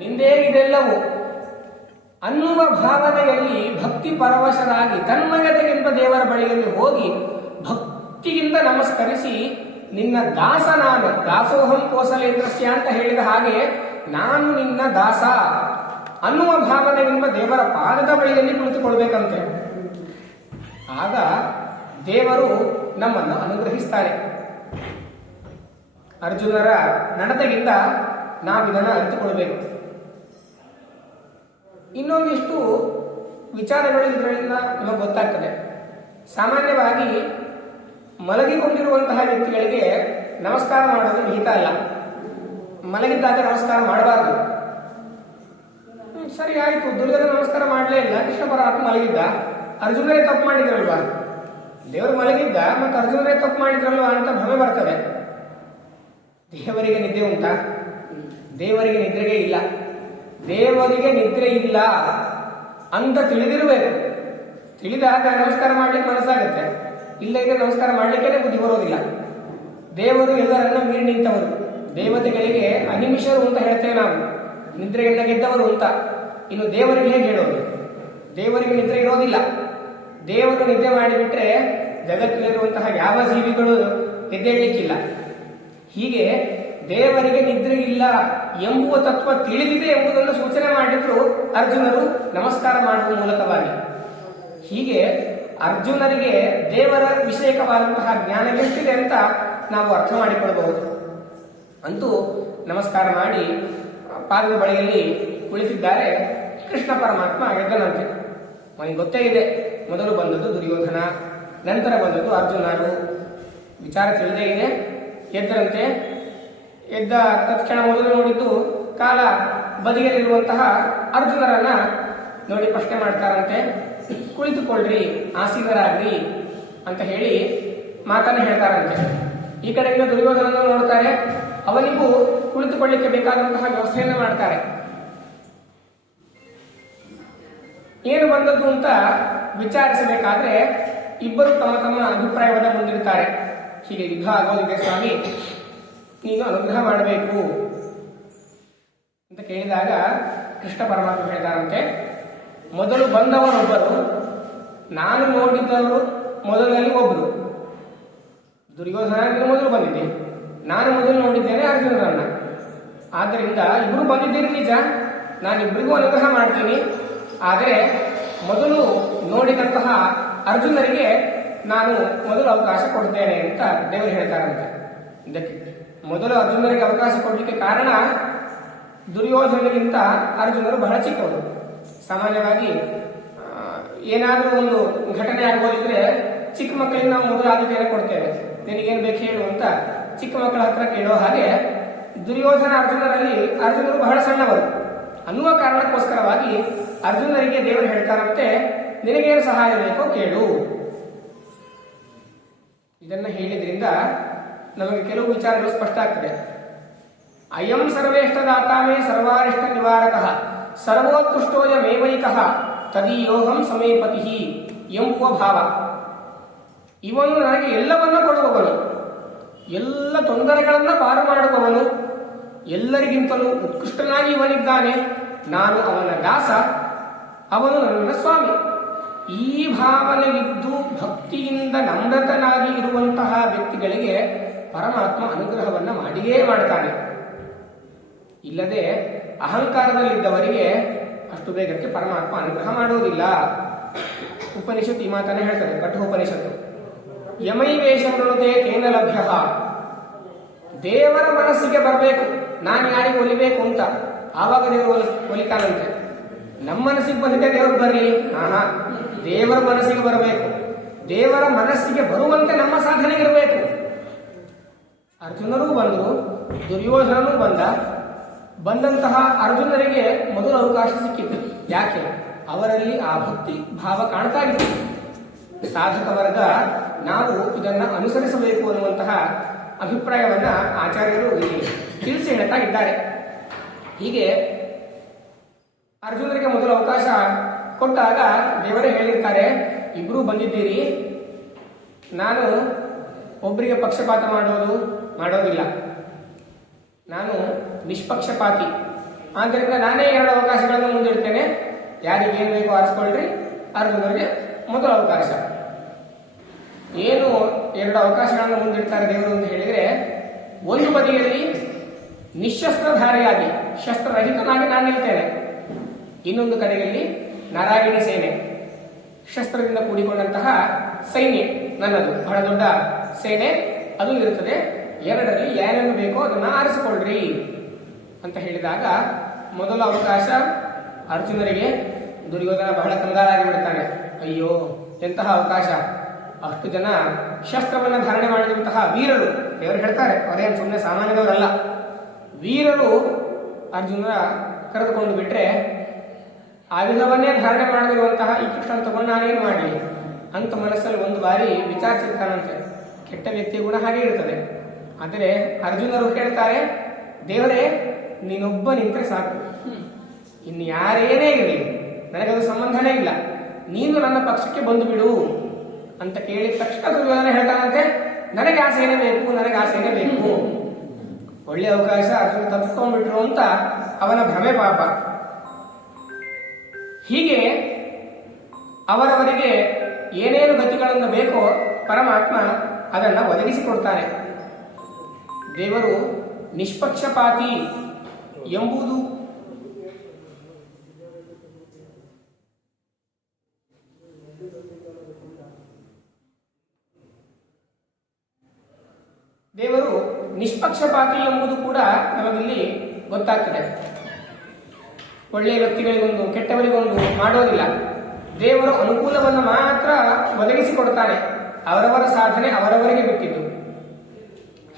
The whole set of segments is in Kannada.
ನಿಂದೇ ಇದೆಲ್ಲವೂ ಅನ್ನುವ ಭಾವನೆಯಲ್ಲಿ ಭಕ್ತಿ ಪರವಶರಾಗಿ ತನ್ಮಯತೆಗೆಂಬ ದೇವರ ಬಳಿಯಲ್ಲಿ ಹೋಗಿ ಭಕ್ತಿಯಿಂದ ನಮಸ್ಕರಿಸಿ ನಿನ್ನ ದಾಸ ನಾನು ದಾಸೋಹಂ ಕೋಸಲೇಂದ್ರಸ್ಯ ಅಂತ ಹೇಳಿದ ಹಾಗೆ ನಾನು ನಿನ್ನ ದಾಸ ಅನ್ನುವ ಭಾವನೆಯಿಂದ ದೇವರ ಪಾದದ ಬಳಿಯಲ್ಲಿ ಕುಳಿತುಕೊಳ್ಬೇಕಂತೆ. ಆಗ ದೇವರು ನಮ್ಮನ್ನು ಅನುಗ್ರಹಿಸ್ತಾರೆ. ಅರ್ಜುನರ ನಡತೆಗಿಂತ ನಾವಿದನ್ನು ಅರಿತುಕೊಳ್ಬೇಕು. ಇನ್ನೊಂದಿಷ್ಟು ವಿಚಾರಗಳು ಇದರಿಂದ ನಮಗೆ ಗೊತ್ತಾಗ್ತದೆ. ಸಾಮಾನ್ಯವಾಗಿ ಮಲಗಿಕೊಂಡಿರುವಂತಹ ವ್ಯಕ್ತಿಗಳಿಗೆ ನಮಸ್ಕಾರ ಮಾಡೋದು ಹಿತ ಅಲ್ಲ. ಮಲಗಿದ್ದಾಗ ನಮಸ್ಕಾರ ಮಾಡಬಾರ್ದು. ಸರಿ ಆಯ್ತು, ದುರ್ಯೋಧನ ನಮಸ್ಕಾರ ಮಾಡಲೇ ಇಲ್ಲ, ಕೃಷ್ಣ ಪರಮಾತ್ಮ ಮಲಗಿದ್ದ, ಅರ್ಜುನರೇ ತಪ್ಪು ಮಾಡಿದ್ರಲ್ವಾ, ದೇವರು ಮಲಗಿದ್ದ ಮತ್ತು ಅರ್ಜುನರೇ ತಪ್ಪು ಮಾಡಿದ್ರಲ್ವಾ ಅಂತ ಭ್ರಮೆ ಬರ್ತದೆ. ದೇವರಿಗೆ ನಿದ್ದೆ ಉಂಟಾ? ದೇವರಿಗೆ ನಿದ್ರೆಗೆ ಇಲ್ಲ. ದೇವರಿಗೆ ನಿದ್ರೆ ಇಲ್ಲ ಅಂತ ತಿಳಿದಿರಬೇಕು. ತಿಳಿದಾಗ ನಮಸ್ಕಾರ ಮಾಡ್ಲಿಕ್ಕೆ ಮನಸ್ಸಾಗುತ್ತೆ. ಇಲ್ಲ ಈಗ ನಮಸ್ಕಾರ ಮಾಡ್ಲಿಕ್ಕೆ ಬುದ್ಧಿ ಬರೋದಿಲ್ಲ. ದೇವರು ಎಲ್ಲರನ್ನ ಮೀರಿ ನಿಂತವರು. ದೇವತೆಗಳಿಗೆ ಅನಿಮಿಷರು ಅಂತ ಹೇಳ್ತೇವೆ ನಾವು, ನಿದ್ರೆಯಿಂದ ಗೆದ್ದವರು ಅಂತ. ಇನ್ನು ದೇವರಿಗೆ ಹೇಗೆ ಹೇಳೋದು? ದೇವರಿಗೆ ನಿದ್ರೆ ಇರೋದಿಲ್ಲ. ದೇವರು ನಿದ್ದೆ ಮಾಡಿಬಿಟ್ರೆ ಜಗತ್ತಿನಲ್ಲಿರುವಂತಹ ಯಾವ ಜೀವಿಗಳು ಎದ್ದೇಳಲಿಕ್ಕಿಲ್ಲ. ಹೀಗೆ ದೇವರಿಗೆ ನಿದ್ರೆ ಇಲ್ಲ ಎಂಬುವ ತತ್ವ ತಿಳಿದಿದೆ ಎಂಬುದನ್ನು ಸೂಚನೆ ಮಾಡಿದ್ರು ಅರ್ಜುನರು ನಮಸ್ಕಾರ ಮಾಡುವ ಮೂಲಕವಾಗಿ. ಹೀಗೆ ಅರ್ಜುನರಿಗೆ ದೇವರ ವಿಷಯಕವಾದಂತಹ ಜ್ಞಾನ ಎಷ್ಟಿದೆ ಅಂತ ನಾವು ಅರ್ಥ ಮಾಡಿಕೊಳ್ಳಬಹುದು. ಅಂತೂ ನಮಸ್ಕಾರ ಮಾಡಿ ಪಾದದ ಬಳಿಯಲ್ಲಿ ಕುಳಿತಿದ್ದಾರೆ. ಕೃಷ್ಣ ಪರಮಾತ್ಮ ಎದ್ದನಂತೆ. ಅವನಿಗೆ ಗೊತ್ತೇ ಇದೆ, ಮೊದಲು ಬಂದದ್ದು ದುರ್ಯೋಧನ, ನಂತರ ಬಂದದ್ದು ಅರ್ಜುನರು, ವಿಚಾರ ತಿಳಿದೇ ಇದೆ. ಎದ್ದರಂತೆ. ಎದ್ದ ತಕ್ಷಣ ಮೊದಲು ನೋಡಿದ್ದು ಕಾಲ ಬದಿಯಲ್ಲಿರುವಂತಹ ಅರ್ಜುನರನ್ನ ನೋಡಿ ಪ್ರಶ್ನೆ ಮಾಡ್ತಾರಂತೆ. ಕುಳಿತುಕೊಳ್ಳ್ರಿ, ಆಸೀನರಾಗ್ರಿ ಅಂತ ಹೇಳಿ ಮಾತನ್ನ ಹೇಳ್ತಾರಂತೆ. ಈ ಕಡೆಯಿಂದ ದುರ್ಯೋಧನನ್ನು ನೋಡ್ತಾರೆ. ಅವನಿಗೂ ಕುಳಿತುಕೊಳ್ಳಿಕ್ಕೆ ಬೇಕಾದಂತಹ ವ್ಯವಸ್ಥೆಯನ್ನು ಮಾಡ್ತಾರೆ. ಏನು ಬಂದದ್ದು ಅಂತ ವಿಚಾರಿಸಬೇಕಾದ್ರೆ ಇಬ್ಬರು ತಮ್ಮ ತಮ್ಮ ಅಭಿಪ್ರಾಯವನ್ನು ಮುಂದಿರುತ್ತಾರೆ. ಹೀಗೆ ಯುದ್ಧ ಆಗೋದಿದೆ ಸ್ವಾಮಿ, ನೀನು ಅನುಗ್ರಹ ಮಾಡಬೇಕು ಅಂತ ಕೇಳಿದಾಗ ಕೃಷ್ಣ ಪರಮಾತ್ಮ ಹೇಳಿದಾರಂತೆ, ಮೊದಲು ಬಂದವರೊಬ್ಬರು, ನಾನು ನೋಡಿದವರು ಮೊದಲಲ್ಲಿ ಒಬ್ಬರು. ದುರ್ಯೋಧನ ನೀನು ಮೊದಲು ಬಂದಿದ್ದೆ, ನಾನು ಮೊದಲು ನೋಡಿದ್ದೇನೆ ಅರ್ಜುನರನ್ನ. ಆದ್ದರಿಂದ ಇಬ್ಬರು ಬಂದಿದ್ದೀರಿ ನಿಜ, ನಾನಿಬ್ಬರಿಗೂ ಅನುಗ್ರಹ ಮಾಡ್ತೀನಿ. ಆದರೆ ಮೊದಲು ನೋಡಿದಂತಹ ಅರ್ಜುನರಿಗೆ ನಾನು ಮೊದಲು ಅವಕಾಶ ಕೊಡ್ತೇನೆ ಅಂತ ದೇವರು ಹೇಳ್ತಾರಂತೆ. ಇದಕ್ಕೆ ಮೊದಲು ಅರ್ಜುನರಿಗೆ ಅವಕಾಶ ಕೊಡಲಿಕ್ಕೆ ಕಾರಣ ದುರ್ಯೋಧನಗಿಂತ ಅರ್ಜುನರು ಬಹಳ ಚಿಕ್ಕವರು. ಸಾಮಾನ್ಯವಾಗಿ ಏನಾದರೂ ಒಂದು ಘಟನೆ ಆಗೋದಿದ್ರೆ ಚಿಕ್ಕ ಮಕ್ಕಳಿಗೆ ನಾವು ಮೊದಲು ಆದ್ಯತೆಯನ್ನು ಕೊಡ್ತೇವೆ. ನಿನಗೇನು ಬೇಕು ಹೇಳು ಅಂತ ಚಿಕ್ಕ ಮಕ್ಕಳ ಹತ್ರ ಕೇಳೋ ಹಾಗೆ ದುರ್ಯೋಧನ ಅರ್ಜುನರಲ್ಲಿ ಅರ್ಜುನರು ಬಹಳ ಸಣ್ಣವರು ಅನ್ನುವ ಕಾರಣಕ್ಕೋಸ್ಕರವಾಗಿ ಅರ್ಜುನರಿಗೆ ದೇವರು ಹೇಳ್ತಾರಂತೆ, ನಿನಗೇನು ಸಹಾಯ ಬೇಕೋ ಕೇಳು. ಇದನ್ನ ಹೇಳಿದ್ರಿಂದ ನಮಗೆ ಕೆಲವು ವಿಚಾರಗಳು ಸ್ಪಷ್ಟ ಆಗ್ತದೆ. ಅಯಂ ಸರ್ವೇಷ್ಟ ದಾತಾಮೇ ಸರ್ವಾರಿಷ್ಟ ನಿವಾರಕ ಸರ್ವೋತ್ಕೃಷ್ಟೋಯ ಮೇವೈಕ ತದೀಯೋಹಂ ಸಮೀಪತಿ ಎಂಬುವ ಭಾವ. ಇವನು ನನಗೆ ಎಲ್ಲವನ್ನ ಕೊಡುವವನು, ಎಲ್ಲ ತೊಂದರೆಗಳನ್ನ ಪಾರು ಮಾಡುವವನು, ಎಲ್ಲರಿಗಿಂತಲೂ ಉತ್ಕೃಷ್ಟನಾಗಿ ಇವನಿದ್ದಾನೆ. ನಾನು ಅವನ ದಾಸ, ಅವನು ನನ್ನ ಸ್ವಾಮಿ. ಈ ಭಾವನೆಯಿದ್ದು ಭಕ್ತಿಯಿಂದ ನಮ್ರತನಾಗಿ ಇರುವಂತಹ ವ್ಯಕ್ತಿಗಳಿಗೆ ಪರಮಾತ್ಮ ಅನುಗ್ರಹವನ್ನ ಮಾಡಿಯೇ ಮಾಡ್ತಾನೆ. ಇಲ್ಲದೆ ಅಹಂಕಾರದಲ್ಲಿದ್ದವರಿಗೆ ಅಷ್ಟು ಬೇಗಕ್ಕೆ ಪರಮಾತ್ಮ ಅನುಗ್ರಹ ಮಾಡುವುದಿಲ್ಲ. ಉಪನಿಷತ್ತು ಈ ಮಾತನ್ನ ಹೇಳ್ತದೆ, ಕಠೋಪನಿಷತ್ತು. ಯಮೈವೇಷ ಮೃಣುತೆ ತೇನ ಲಭ್ಯ. ದೇವರ ಮನಸ್ಸಿಗೆ ಬರಬೇಕು, ನಾನು ಯಾರಿಗೆ ಒಲಿಬೇಕು ಅಂತ. ಆವಾಗ ದೇವರು ಒಲಿತಾನಂತೆ. ನಮ್ಮ ಮನಸ್ಸಿಗೆ ಬಂದಿದ್ದೆ ದೇವರು ಬರಲಿ, ದೇವರ ಮನಸ್ಸಿಗೆ ಬರಬೇಕು. ದೇವರ ಮನಸ್ಸಿಗೆ ಬರುವಂತೆ ನಮ್ಮ ಸಾಧನೆ ಇರಬೇಕು. ಅರ್ಜುನರೂ ಬಂದರು, ದುರ್ಯೋಧನನೂ ಬಂದಂತಹ ಅರ್ಜುನರಿಗೆ ಮೊದಲು ಅವಕಾಶ ಸಿಕ್ಕಿತ್ತು. ಯಾಕೆ? ಅವರಲ್ಲಿ ಆ ಭಕ್ತಿ ಭಾವ ಕಾಣ್ತಾ ಇತ್ತು. ಸಾಧಕ ವರ್ಗ ನಾವು ಇದನ್ನ ಅನುಸರಿಸಬೇಕು ಅನ್ನುವಂತಹ ಅಭಿಪ್ರಾಯವನ್ನ ಆಚಾರ್ಯರು ಇಲ್ಲಿ ತಿಳಿಸಿ ಹೇಳ್ತಾ ಇದ್ದಾರೆ. ಹೀಗೆ ಅರ್ಜುನರಿಗೆ ಮೊದಲು ಅವಕಾಶ ಕೊಟ್ಟಾಗ ದೇವರೇ ಹೇಳಿರ್ತಾರೆ, ಇಬ್ರು ಬಂದಿದ್ದೀರಿ, ನಾನು ಒಬ್ಬರಿಗೆ ಪಕ್ಷಪಾತ ಮಾಡೋದಿಲ್ಲ, ನಾನು ನಿಷ್ಪಕ್ಷಪಾತಿ. ಆದ್ದರಿಂದ ನಾನೇ 2 ಅವಕಾಶಗಳನ್ನು ಮುಂದಿಡ್ತೇನೆ, ಯಾರಿಗೇನು ಬೇಕೋ ಆರಿಸ್ಕೊಳ್ರಿ. ಅರ್ಜುನರಿಗೆ ಮೊದಲ ಅವಕಾಶ. ಏನು 2 ಅವಕಾಶಗಳನ್ನು ಮುಂದಿಡ್ತಾರೆ ದೇವರು ಅಂತ ಹೇಳಿದರೆ, ಒಂದು ಬದಿಯಲ್ಲಿ ನಿಶಸ್ತ್ರಧಾರಿಯಾಗಿ ಶಸ್ತ್ರರಹಿತನಾಗಿ ನಾನು ನಿಲ್ತೇನೆ, ಇನ್ನೊಂದು ಕಡೆಯಲ್ಲಿ ನಾರಾಯಣಿ ಸೇನೆ, ಶಸ್ತ್ರದಿಂದ ಕೂಡಿಕೊಂಡಂತಹ ಸೈನ್ಯ ನನ್ನದು, ಬಹಳ ದೊಡ್ಡ ಸೇನೆ ಅದು ಇರುತ್ತದೆ. ಎರಡರಲ್ಲಿ ಯಾರೇನು ಬೇಕೋ ಅದನ್ನು ಆರಿಸಿಕೊಳ್ಳ್ರಿ ಅಂತ ಹೇಳಿದಾಗ ಮೊದಲ ಅವಕಾಶ ಅರ್ಜುನರಿಗೆ. ದುರ್ಯೋಧನ ಬಹಳ ಕಂಗಾಲಾಗಿ ಬಿಡ್ತಾನೆ. ಅಯ್ಯೋ, ಎಂತಹ ಅವಕಾಶ! ಅಷ್ಟು ಜನ ಶಸ್ತ್ರವನ್ನು ಧಾರಣೆ ಮಾಡಿದಂತಹ ವೀರರು, ದೇವರು ಹೇಳ್ತಾರೆ ಅವರೇನು ಸುಮ್ಮನೆ ಸಾಮಾನ್ಯದವರಲ್ಲ, ವೀರರು ಅರ್ಜುನರ ಕರೆದುಕೊಂಡು ಬಿಟ್ರೆ ಆಯುಧವನ್ನೇ ಧಾರಣೆ ಮಾಡದಿರುವಂತಹ ಈ ಕೃಷ್ಣ ತಗೊಂಡು ನಾನೇನು ಮಾಡಲಿ ಅಂತ ಮನಸ್ಸಲ್ಲಿ ಒಂದು ಬಾರಿ ವಿಚಾರಿಸಿರ್ತಾನಂತೆ. ಕೆಟ್ಟ ವ್ಯಕ್ತಿಯ ಗುಣ ಹಾಗೆ ಇರ್ತದೆ. ಆದರೆ ಅರ್ಜುನರು ಹೇಳ್ತಾರೆ, ದೇವರೇ ನೀನೊಬ್ಬ ನಿಂತರೆ ಸಾಕು, ಇನ್ನು ಯಾರೇನೇ ಇರಲಿ ನನಗದು ಸಂಬಂಧನೇ ಇಲ್ಲ, ನೀನು ನನ್ನ ಪಕ್ಷಕ್ಕೆ ಬಂದು ಬಿಡು ಅಂತ ಕೇಳಿದ ತಕ್ಷಣ ದುರ್ಯೋಧನ ಹೇಳ್ತಾನಂತೆ, ನನಗೆ ಆ ಸೇನೆ ಬೇಕು, ನನಗೆ ಆ ಸೇನೆ ಬೇಕು. ಒಳ್ಳೆ ಅವಕಾಶ, ಅರ್ಜುನ ತಪ್ಪಿಕೊಂಡ್ಬಿಟ್ರು ಅಂತ ಅವನ ಭ್ರಮೆ ಪಾಪ. ಹೀಗೆ ಅವರವರಿಗೆ ಏನೇನು ಗತಿಗಳನ್ನು ಬೇಕೋ ಪರಮಾತ್ಮ ಅದನ್ನು ಒದಗಿಸಿಕೊಡ್ತಾನೆ. ದೇವರು ನಿಷ್ಪಕ್ಷಪಾತಿ ಎಂಬುದು ದೇವರು ನಿಷ್ಪಕ್ಷಪಾತಿ ಎಂಬುದು ಕೂಡ ನಮಗಿಲ್ಲಿ ಗೊತ್ತಾಗ್ತದೆ. ಒಳ್ಳೆಯ ವ್ಯಕ್ತಿಗಳಿಗೊಂದು ಕೆಟ್ಟವರಿಗೊಂದು ಮಾಡೋದಿಲ್ಲ. ದೇವರು ಅನುಕೂಲವನ್ನು ಮಾತ್ರ ಒದಗಿಸಿಕೊಡ್ತಾನೆ. ಅವರವರ ಸಾಧನೆ ಅವರವರಿಗೆ ಬಿಟ್ಟಿದ್ದು.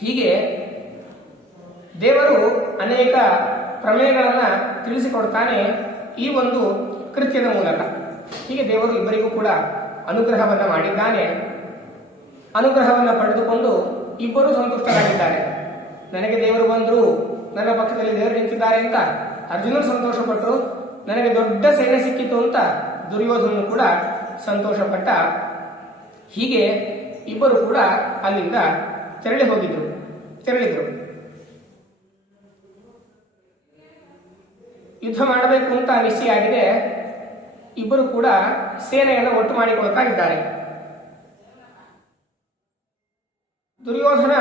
ಹೀಗೆ ದೇವರು ಅನೇಕ ಪ್ರಮೇಯಗಳನ್ನು ತಿಳಿಸಿಕೊಡ್ತಾನೆ ಈ ಒಂದು ಕೃತ್ಯದ ಮೂಲಕ. ಹೀಗೆ ದೇವರು ಇಬ್ಬರಿಗೂ ಕೂಡ ಅನುಗ್ರಹವನ್ನು ಮಾಡಿದ್ದಾನೆ. ಅನುಗ್ರಹವನ್ನು ಪಡೆದುಕೊಂಡು ಇಬ್ಬರು ಸಂತುಷ್ಟರಾಗಿದ್ದಾರೆ. ನನಗೆ ದೇವರು ಬಂದರು, ನನ್ನ ಪಕ್ಷದಲ್ಲಿ ದೇವರು ನಿಂತಿದ್ದಾರೆ ಅಂತ ಅರ್ಜುನರು ಸಂತೋಷಪಟ್ಟರು. ನನಗೆ ದೊಡ್ಡ ಸೇನೆ ಸಿಕ್ಕಿತು ಅಂತ ದುರ್ಯೋಧನನು ಕೂಡ ಸಂತೋಷಪಟ್ಟ. ಹೀಗೆ ಇಬ್ಬರು ಕೂಡ ಅಲ್ಲಿಂದ ತೆರಳಿದ್ರು. ಯುದ್ಧ ಮಾಡಬೇಕು ಅಂತ ನಿಶ್ಚಯ ಆಗಿದೆ. ಇಬ್ಬರು ಕೂಡ ಸೇನೆಯನ್ನು ಒಟ್ಟು ಮಾಡಿಕೊಳ್ತಾ ಇದ್ದಾರೆ. ದುರ್ಯೋಧನ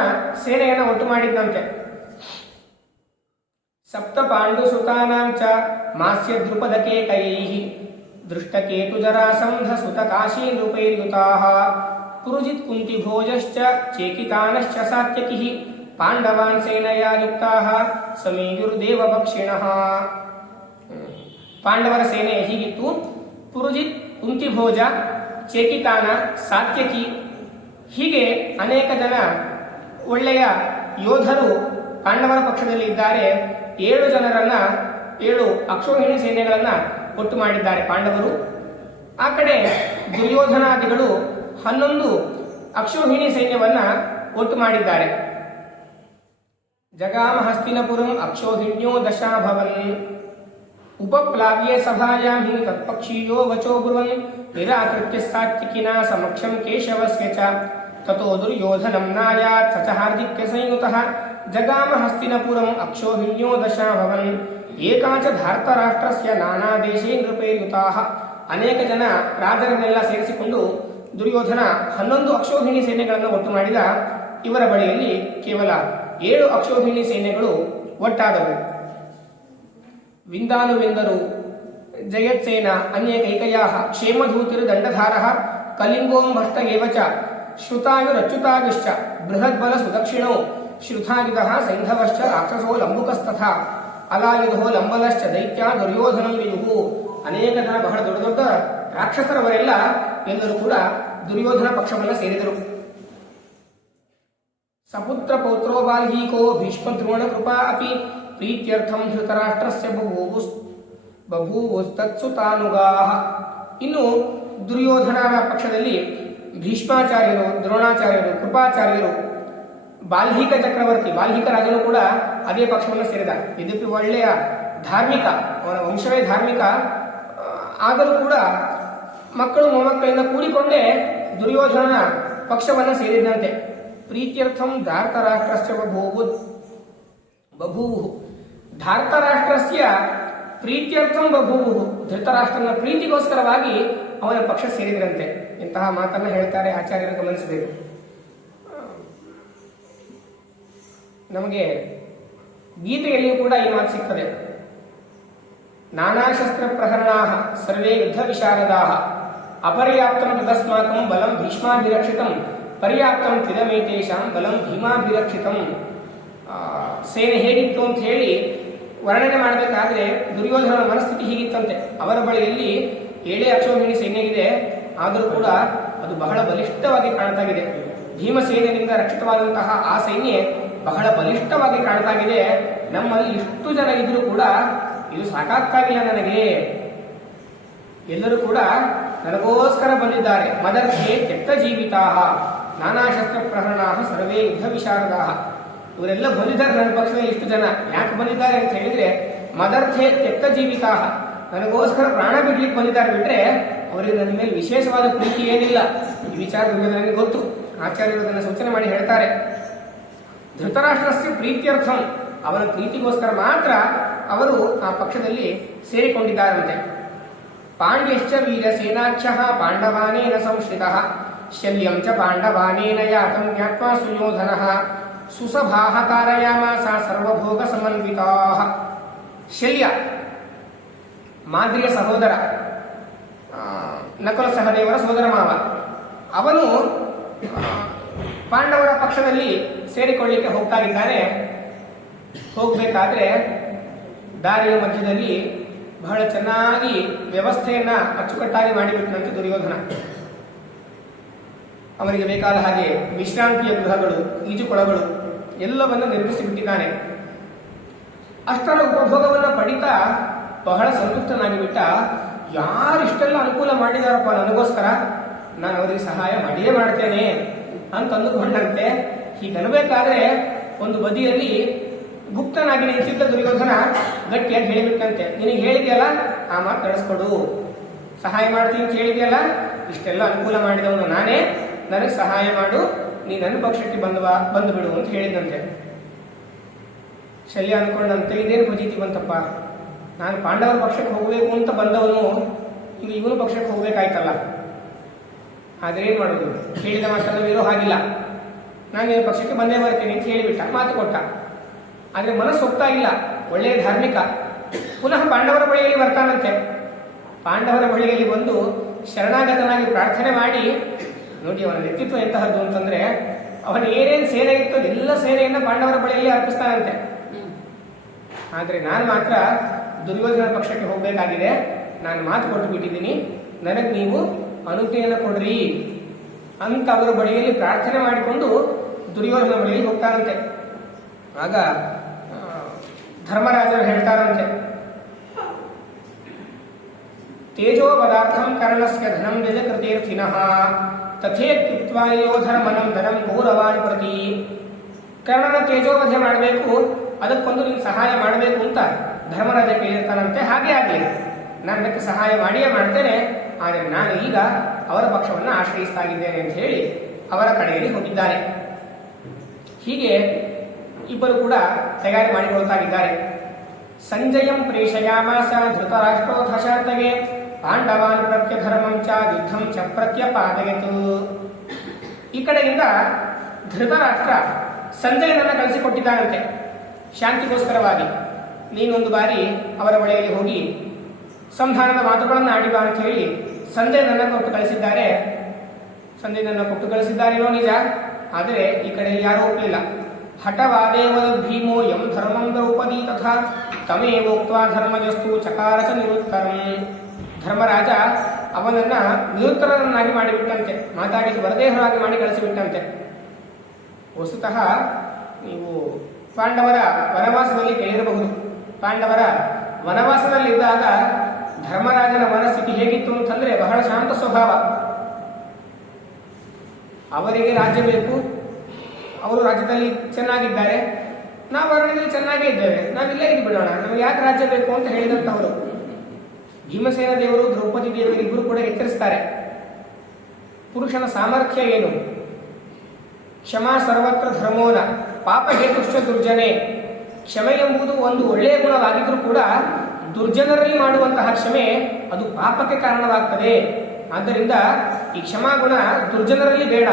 ಸೇನೆಯನ್ನು ಒಟ್ಟು ಮಾಡಿದ್ದಂತೆ. ಸಪ್ತ ಪಾಂಡು ಸುತಾನಾಂ ಚ ಮಾಸ್ಯ ದ್ರುಪದಕೇಕೈಃ ದೃಷ್ಟಕೇತು ಜರಾಸಂಧ ಸುತ ಕಾಶೀ ನೃಪೈರ್ಯುತಾಃ ಪುರುಜಿತ್ ಕುಂತಿ ಭೋಜಶ್ಚ ಚೇಕಿತಾನಶ್ಚ ಸಾತ್ಯಕಿಃ ಪಾಂಡವಾನ್ ಸೇನಯಾ ಯುಕ್ತಾಃ ಸಮೀಯುರ್ದೇವ ಭಕ್ಷಿಣಃ. ಪಾಂಡವರ ಸೇನೆ ಹೀಗಿತ್ತು. ಪುರುಜಿತ್, ಕುಂತಿಭೋಜ, ಚೇಕಿತಾನ, ಸಾತ್ಯಕಿ ಹೀಗೆ ಅನೇಕ ಜನ ಒಳ್ಳೆಯ ಯೋಧರು ಪಾಂಡವರ ಪಕ್ಷದಲ್ಲಿ ಇದ್ದಾರೆ. 7 ಜನರನ್ನ 7 ಅಕ್ಷೋಹಿಣಿ ಸೇನೆಗಳನ್ನ ಒಟ್ಟು ಮಾಡಿದ್ದಾರೆ ಪಾಂಡವರು. ಆ ಕಡೆ ದುರ್ಯೋಧನಾದಿಗಳು 11 ಅಕ್ಷೋಹಿಣಿ ಸೈನ್ಯವನ್ನ ಒಟ್ಟು ಮಾಡಿದ್ದಾರೆ. ಜಗಾಮ ಹಸ್ತಿನಪುರಂ ಅಕ್ಷೋಹಿಣ್ಯೋ ದಶಾಭವನ್ ಉಪಪ್ಲಾವ್ಯೆ ಸಭಾಯಾಂ ಹಿ ತತ್ಪಕ್ಷೀಯೋ ವಚೋ ಬ್ರುವನ್ ನಿರಾಕೃತ್ಯ ಸಾತ್ವಿಕಿನಾ ಸಮಕ್ಷಂ ಕೇಶವಸ್ಯ ಚ ತತೋ ದುರ್ಯೋಧನಂ ನಾಯಾತ್ ಸ ಚ ಹಾರ್ದಿಕ್ಯ ಸಂಯುತಃ ಜಗಾಮ ಹಸ್ತಿನಪುರಂ ಅಕ್ಷೋಹಿಣ್ಯೋ ದಶಾಭವನ್ ಏಕಾಚ ಧಾರ್ತರಾಷ್ಟ್ರಸ್ಯ ನಾನಾ ದೇಶೇ ನೃಪೈರ್ಯುತಾಃ. ಅನೇಕ ಜನ ರಾಜರನ್ನೆಲ್ಲ ಸೇರಿಸಿಕೊಂಡು ದುರ್ಯೋಧನ 11 ಅಕ್ಷೋಹಿಣಿ ಸೇನೆಗಳನ್ನು ಒಟ್ಟು ಮಾಡಿದ. ಇವರ ಬಳಿಯಲ್ಲಿ ಕೇವಲ 7 ಅಕ್ಷೋಹಿಣಿ ಸೇನೆಗಳು ಒಟ್ಟಾದವು. ವಿಂದಾನುವಿಂದರು ಜಯತ್ಸೇನ ಅನ್ಯಕೈಕಯಾಃ ಕ್ಷೇಮಧೂತಿರ್ ದಂಡಧಾರಃ ಕಲಿಂಗೋಂ ಭಷ್ಟ ಏವ ಚ ಶ್ರುತಾಯುರಚ್ಯುತಾಗಿಶ್ಚ ಬೃಹದ್ಬಲ ಸುದಕ್ಷಿಣೋ ಶ್ರುತಾಯುಧಃ ಸೈಂಧವಶ್ಚ ರಾಕ್ಷಸೋ ಲಂಬುಕಸ್ತಥಾ ಅಲಾಯುಧೋ ಲಂಬಲಶ್ಚ ದೈತ್ಯ ದುರ್ಯೋಧನಂ ವಿದುಹು. ಅನೇಕ ಜನ ಬಹಳ ದೊಡ್ಡ ದೊಡ್ಡ ರಾಕ್ಷಸರವರೆಲ್ಲ ಎಲ್ಲರೂ ಕೂಡ ದುರ್ಯೋಧನ ಪಕ್ಷವನ್ನು ಸೇರಿದರು. ಸಪುತ್ರ ಪೌತ್ರೋ ಬಾಲ್ಹೀಕೋ ಭೀಷ್ಮ ದ್ರೋಣ ಕೃಪಾ ಅಪಿ ಪ್ರೀತ್ಯರ್ಥಂ ಧೃತರಾಷ್ಟ್ರಸ್ಯ ಬಭೂವಸ್ತತ್ಸುತಾನುಗಾಃ. ಇನ್ನು ದುರ್ಯೋಧನನ ಪಕ್ಷದಲ್ಲಿ ಭೀಷ್ಮಾಚಾರ್ಯರು, ದ್ರೋಣಾಚಾರ್ಯರು, ಕೃಪಾಚಾರ್ಯರು, ಬಾಲ್ಹೀಕ ಚಕ್ರವರ್ತಿ, ಬಾಲ್ಹೀಕ ರಾಜನು ಕೂಡ ಅದೇ ಪಕ್ಷವನ್ನು ಸೇರಿದ. ಇದಕ್ಕೆ ಒಳ್ಳೆಯ ಧಾರ್ಮಿಕ, ಅವನ ವಂಶವೇ ಧಾರ್ಮಿಕ ಆದರೂ ಕೂಡ ಮಕ್ಕಳು ಮೊಮ್ಮಕ್ಕಳಿಂದ ಕೂಡಿಕೊಂಡೇ ದುರ್ಯೋಧನನ ಪಕ್ಷವನ್ನು ಸೇರಿದಂತೆ. ಪ್ರೀತ್ಯರ್ಥಂ ಧಾರ್ತರಾಷ್ಟ್ರಸ್ಯ ಬಭೂವು. ಧಾರ್ತರಾಷ್ಟ್ರಸ್ಯ ಪ್ರೀತ್ಯರ್ಥಂ ಬಭೂವು. ಧೃತರಾಷ್ಟ್ರನ ಪ್ರೀತಿಗೋಸ್ಕರವಾಗಿ ಅವನ ಪಕ್ಷ ಸೇರಿದ್ರಂತೆ. ಇಂತಹ ಮಾತನ್ನ ಹೇಳ್ತಾರೆ ಆಚಾರ್ಯರು, ಗಮನಿಸಬೇಕು. ನಮಗೆ ಗೀತೆಯಲ್ಲಿಯೂ ಕೂಡ ಈ ಮಾತು ಸಿಗ್ತದೆ. ನಾನಾ ಶಸ್ತ್ರ ಪ್ರಹರಣಾ ಸರ್ವೇ ಯುದ್ಧ ವಿಶಾರದಾ ಅಪರ್ಯಾಪ್ತಂ ತದಸ್ಮಾಕಂ ಬಲಂ ಭೀಷ್ಮಾಭಿರಕ್ಷಿತಂ ಪರ್ಯಾಪ್ತಂ ತಿದಮೇತೇಷಾಂ ಬಲಂ ಭೀಮಾಭಿರಕ್ಷಿತಂ. ಸೇನೆ ಹೇಗಿತ್ತು ಅಂತ ಹೇಳಿ ವರ್ಣನೆ ಮಾಡಬೇಕಾದ್ರೆ ದುರ್ಯೋಧನ ಮನಸ್ಥಿತಿ ಹೀಗಿತ್ತಂತೆ. ಅವರ ಬಳಿಯಲ್ಲಿ 7 ಅಕ್ಷೋಹಿಣಿ ಸೈನ್ಯ ಇದೆ, ಆದರೂ ಕೂಡ ಅದು ಬಹಳ ಬಲಿಷ್ಠವಾಗಿ ಕಾಣ್ತಾಗಿದೆ. ಭೀಮಸೇನೆಯಿಂದ ರಕ್ಷಿತವಾದಂತಹ ಆ ಸೈನ್ಯ ಬಹಳ ಬಲಿಷ್ಠವಾಗಿ ಕಾಣ್ತಾಗಿದೆ. ನಮ್ಮಲ್ಲಿ ಇಷ್ಟು ಜನ ಇದ್ರೂ ಕೂಡ ಇದು ಸಾಕಾಗ್ತಾಗಿಲ್ಲ ನನಗೆ. ಎಲ್ಲರೂ ಕೂಡ ನನಗೋಸ್ಕರ ಬಂದಿದ್ದಾರೆ. ಮದರ್ಥೆ ತ್ಯಕ್ತ ಜೀವಿತಾ ನಾನಾ ಶಸ್ತ್ರ ಪ್ರಹರಣಾ ಸರ್ವೇ ಯುದ್ಧ ವಿಶಾರದಾ. ಇವರೆಲ್ಲ ಬಂದಿದ್ದಾರೆ ನನ್ನ ಪಕ್ಷದಲ್ಲಿ ಇಷ್ಟು ಜನ. ಯಾಕೆ ಬಂದಿದ್ದಾರೆ ಅಂತ ಹೇಳಿದ್ರೆ ಮದರ್ಥೆ ತ್ಯಕ್ತ ಜೀವಿತಾ, ನನಗೋಸ್ಕರ ಪ್ರಾಣ ಬಿಡ್ಲಿಕ್ಕೆ ಬಂದಿದ್ದಾರೆ. ಬಿಟ್ರೆ ಅವರಿಗೆ ನನ್ನ ಮೇಲೆ ವಿಶೇಷವಾದ ಪ್ರೀತಿ ಏನಿಲ್ಲ. ಈ ವಿಚಾರ ನನಗೆ ಗೊತ್ತು. ಆಚಾರ್ಯರು ಅದನ್ನು ಸೂಚನೆ ಮಾಡಿ ಹೇಳ್ತಾರೆ. ಧೃತರಾಷ್ಟ್ರಸ್ಯ ಪ್ರೀತ್ಯರ್ಥಂ, ಅವನ ಪ್ರೀತಿಗೋಸ್ಕರ ಮಾತ್ರ ಅವರು ಆ ಪಕ್ಷದಲ್ಲಿ ಸೇರಿಕೊಂಡಿದ್ದಾರಂತೆ. ಪಾಂಡ್ಯಶ್ಚ ವೀರ ಸೇನಾಖ್ಯ ಪಾಂಡವಾನೇನ ಸಂಶ್ರಿತಃ ಶಲ್ಯಂ ಚ ಪಾಂಡವಾನೇನ ಯಾತಂ ಜ್ಞಾತ್ವಾ ಸುಯೋಧನಃ ಸುಸಭಾಃ ಕಾರಯಾಮಾಸ ಸರ್ವಭೋಗ ಸಮನ್ವಿತಾಃ. ಶಲ್ಯ ಮಾದ್ರಿಯ ಸಹೋದರ, ನಕುಲ ಸಹದೇವರ ಸೋದರ ಮಾವ. ಅವನು ಪಾಂಡವರ ಪಕ್ಷದಲ್ಲಿ ಸೇರಿಕೊಳ್ಳಿಕ್ಕೆ ಹೋಗ್ತಾ ಇದ್ದಾನೆ. ಹೋಗಬೇಕಾದ್ರೆ ದಾರಿಯ ಮಧ್ಯದಲ್ಲಿ ಬಹಳ ಚೆನ್ನಾಗಿ ವ್ಯವಸ್ಥೆಯನ್ನ ಅಚ್ಚುಕಟ್ಟಾಗಿ ಮಾಡಿಬಿಟ್ಟನಂತೆ ದುರ್ಯೋಧನ. ಅವರಿಗೆ ಬೇಕಾದ ಹಾಗೆ ವಿಶ್ರಾಂತಿಯ ಗೃಹಗಳು, ಈಜುಕೊಳಗಳು ಎಲ್ಲವನ್ನು ನಿರ್ಮಿಸಿಬಿಟ್ಟಿದ್ದಾನೆ. ಅಷ್ಟರ ಉಪಭೋಗವನ್ನು ಪಡಿತಾ ಬಹಳ ಸಂತುಷ್ಟನಾಗಿ ಬಿಟ್ಟ. ಯಾರಿಷ್ಟೆಲ್ಲ ಅನುಕೂಲ ಮಾಡಿದಾರಪ್ಪ ನನಗೋಸ್ಕರ, ನಾನು ಅವರಿಗೆ ಸಹಾಯ ಮಾಡಿಯೇ ಮಾಡ್ತೇನೆ ಅಂತ ಅಂದುಕೊಂಡಂತೆ. ಹೀಗನಬೇಕಾದ್ರೆ ಒಂದು ಬದಿಯಲ್ಲಿ ಗುಪ್ತನಾಗಿ ನಿಂತಿದ್ದ ದುರ್ಯೋಧನ ಗಟ್ಟಿಯಾಗಿ ಹೇಳಿಬಿಟ್ಟಂತೆ, ನಿನಗೆ ಹೇಳಿದೆಯಲ್ಲ ಆ ಮಾತು ನಡೆಸ್ಕೊಡು, ಸಹಾಯ ಮಾಡ್ತೀನಿ ಅಂತ ಹೇಳಿದೆಯಲ್ಲ, ಇಷ್ಟೆಲ್ಲ ಅನುಕೂಲ ಮಾಡಿದವನು ನಾನೇ, ನನಗೆ ಸಹಾಯ ಮಾಡು, ನೀ ನನ್ನ ಪಕ್ಷಕ್ಕೆ ಬಂದು ಬಿಡು ಅಂತ ಹೇಳಿದಂತೆ. ಶಲ್ಯ ಅಂದ್ಕೊಂಡಂತೆ ಇದೇನು ಫಜೀತಿ ಬಂತಪ್ಪ, ನಾನು ಪಾಂಡವರ ಪಕ್ಷಕ್ಕೆ ಹೋಗಬೇಕು ಅಂತ ಬಂದವನು ಈಗ ಇವನು ಪಕ್ಷಕ್ಕೆ ಹೋಗ್ಬೇಕಾಯ್ತಲ್ಲ, ಆದ್ರೆ ಏನ್ ಮಾಡೋದು, ಹೇಳಿದ ಮಾತನ್ನು ಇರೋ ಹಾಗಿಲ್ಲ, ನಾನು ಪಕ್ಷಕ್ಕೆ ಬಂದೇ ಬರ್ತೀನಿ ಅಂತ ಹೇಳಿಬಿಟ್ಟ, ಮಾತು ಕೊಟ್ಟ. ಆದ್ರೆ ಮನಸ್ಸು ಹೋಗ್ತಾ ಇಲ್ಲ, ಒಳ್ಳೆಯ ಧಾರ್ಮಿಕ. ಪುನಃ ಪಾಂಡವರ ಬಳಿಯಲ್ಲಿ ಬರ್ತಾನಂತೆ. ಪಾಂಡವರ ಬಳಿಯಲ್ಲಿ ಬಂದು ಶರಣಾಗತನಾಗಿ ಪ್ರಾರ್ಥನೆ ಮಾಡಿ, ನೋಡಿ ಅವನ ವ್ಯಕ್ತಿತ್ವ ಎಂತಹದ್ದು ಅಂತಂದ್ರೆ, ಅವನ ಏನೇನು ಸೇನೆ ಇತ್ತು ಎಲ್ಲ ಸೇನೆಯನ್ನ ಪಾಂಡವರ ಬಳಿಯಲ್ಲಿ ಅರ್ಪಿಸ್ತಾನಂತೆ. ಆದ್ರೆ ನಾನು ಮಾತ್ರ ದುರ್ಯೋಧನ ಪಕ್ಷಕ್ಕೆ ಹೋಗಬೇಕಾಗಿದೆ, ನಾನು ಮಾತು ಕೊಟ್ಟು ಬಿಟ್ಟಿದ್ದೀನಿ, ನನಗೆ ನೀವು ಅನುಜ್ಞೆಯನ್ನು ಕೊಡ್ರಿ ಅಂತ ಅವರ ಬಳಿಯಲ್ಲಿ ಪ್ರಾರ್ಥನೆ ಮಾಡಿಕೊಂಡು ದುರ್ಯೋಧನ ಬಳಿಯಲ್ಲಿ ಹೋಗ್ತಾನಂತೆ. ಆಗ ಧರ್ಮರಾಜರು ಹೇಳ್ತಾರಂತೆ, ತೇಜೋ ಪದಾರ್ಥಂ ಕರ್ಣಸ್ಯ ಧನಂ ನಿಜಕೃತೀರ್ಥಿನಃ ತಥೇತ್ಯುಕ್ತ್ವಾ ಯೋಧರ್ಮನಂ ಧನಂ ಕೌರವಾನ್ ಪ್ರತಿ. ಕರ್ಣನ ತೇಜೋವಧೆ ಮಾಡಬೇಕು, ಅದಕ್ಕೊಂದು ನೀನು ಸಹಾಯ ಮಾಡಬೇಕು ಅಂತ ಧರ್ಮರಾಜ ಕೇಳಿರ್ತಾನಂತೆ. ಹಾಗೆ ಆಗಲಿ, ನಾನು ಅದಕ್ಕೆ ಸಹಾಯ ಮಾಡಿಯೇ ಮಾಡ್ತೇನೆ, ಆದರೆ ನಾನು ಈಗ ಅವರ ಪಕ್ಷವನ್ನು ಆಶ್ರಯಿಸ್ತಾ ಇದ್ದೇನೆ ಅಂತ ಹೇಳಿ ಅವರ ಕಡೆಯಲ್ಲಿ ಹೋಗಿದ್ದಾರೆ. ಹೀಗೆ ಇಬ್ಬರು ಕೂಡ ತಯಾರಿ ಮಾಡಿಕೊಳ್ತಾ ಇದ್ದಾರೆ. ಸಂಜಯಂ ಪ್ರೇಷಯಾಮಾಸ ಧೃತರಾಷ್ಟ್ರೋಥ ಶಾಂತಗೆ ಪಾಂಡವಾನ್ ಪ್ರತ್ಯಧರ್ಮಂ ಚ ಯುದ್ಧಂ ಚ ಪ್ರತ್ಯಪಾದಯತು. ಈ ಕಡೆಯಿಂದ ಧೃತರಾಷ್ಟ್ರ ಸಂಜಯನನ್ನ ಕಳಿಸಿಕೊಟ್ಟಿದ್ದಾನಂತೆ ಶಾಂತಿಗೋಸ್ಕರವಾಗಿ. ನೀನೊಂದು ಬಾರಿ ಅವರ ಬಳಿಯಲ್ಲಿ ಹೋಗಿ ಸಂಧಾನದ ಮಾತುಗಳನ್ನು ಆಡಿಬಾ ಅಂತ ಹೇಳಿ ಸಂಜಯನನ್ನ ಕೊಟ್ಟು ಕಳಿಸಿದ್ದಾರೆ. ಸಂಜಯನನ್ನ ಕೊಟ್ಟು ಕಳಿಸಿದ್ದಾರೇನೋ ನಿಜ, ಆದರೆ ಈ ಕಡೆಯಲ್ಲಿ ಯಾರೂ ಒಪ್ಪಲಿಲ್ಲ. ಹಠವಾದೇವ ಭೀಮೋ ಯಂ ಧರ್ಮಂ ದ್ರೌಪದಿ ತಥಾ ತಮೇವೋಕ್ತ್ವಾ ಧರ್ಮಜಸ್ತು ಚಕಾರ ಚ ನಿರುತ್ತರಂ. ಧರ್ಮರಾಜ ಅವನನ್ನ ನಿರುತ್ತರನ್ನಾಗಿ ಮಾಡಿಬಿಟ್ಟಂತೆ, ಮಾತಾಡಿ ವರದೇಹರಾಗಿ ಮಾಡಿ ಕಳಿಸಿಬಿಟ್ಟಂತೆ. ವಸ್ತುತಃ ನೀವು ಪಾಂಡವರ ವನವಾಸದಲ್ಲಿ ಕೇಳಿರಬಹುದು. ಪಾಂಡವರ ವನವಾಸದಲ್ಲಿದ್ದಾಗ ಧರ್ಮರಾಜನ ಮನಸ್ಥಿತಿ ಹೇಗಿತ್ತು ಅಂತಂದ್ರೆ ಬಹಳ ಶಾಂತ ಸ್ವಭಾವ. ಅವರಿಗೆ ರಾಜ್ಯ ಬೇಕು, ಅವರು ರಾಜ್ಯದಲ್ಲಿ ಚೆನ್ನಾಗಿದ್ದಾರೆ, ನಾವು ಅರಣ್ಯದಲ್ಲಿ ಚೆನ್ನಾಗೇ ಇದ್ದೇವೆ, ನಾವಿಲ್ಲೇ ಇದ್ದು ಬಿಡೋಣ, ನಮಗೆ ಯಾಕೆ ರಾಜ್ಯ ಬೇಕು ಅಂತ ಹೇಳಿದಂತವರು. ಭೀಮಸೇನ ದೇವರು ದ್ರೌಪದಿ ದೇವರು ಇಬ್ಬರು ಕೂಡ ಎಚ್ಚರಿಸ್ತಾರೆ. ಪುರುಷನ ಸಾಮರ್ಥ್ಯ ಏನು? ಕ್ಷಮಾ ಸರ್ವತ್ರ ಧರ್ಮೋನ ಪಾಪ ಹೇತುಶ್ಚ ದುರ್ಜನೆ. ಕ್ಷಮೆ ಎಂಬುದು ಒಂದು ಒಳ್ಳೆಯ ಗುಣವಾಗಿದ್ರೂ ಕೂಡ ದುರ್ಜನರಲ್ಲಿ ಮಾಡುವಂತಹ ಕ್ಷಮೆ ಅದು ಪಾಪಕ್ಕೆ ಕಾರಣವಾಗ್ತದೆ. ಆದ್ದರಿಂದ ಈ ಕ್ಷಮಾಗುಣ ದುರ್ಜನರಲ್ಲಿ ಬೇಡ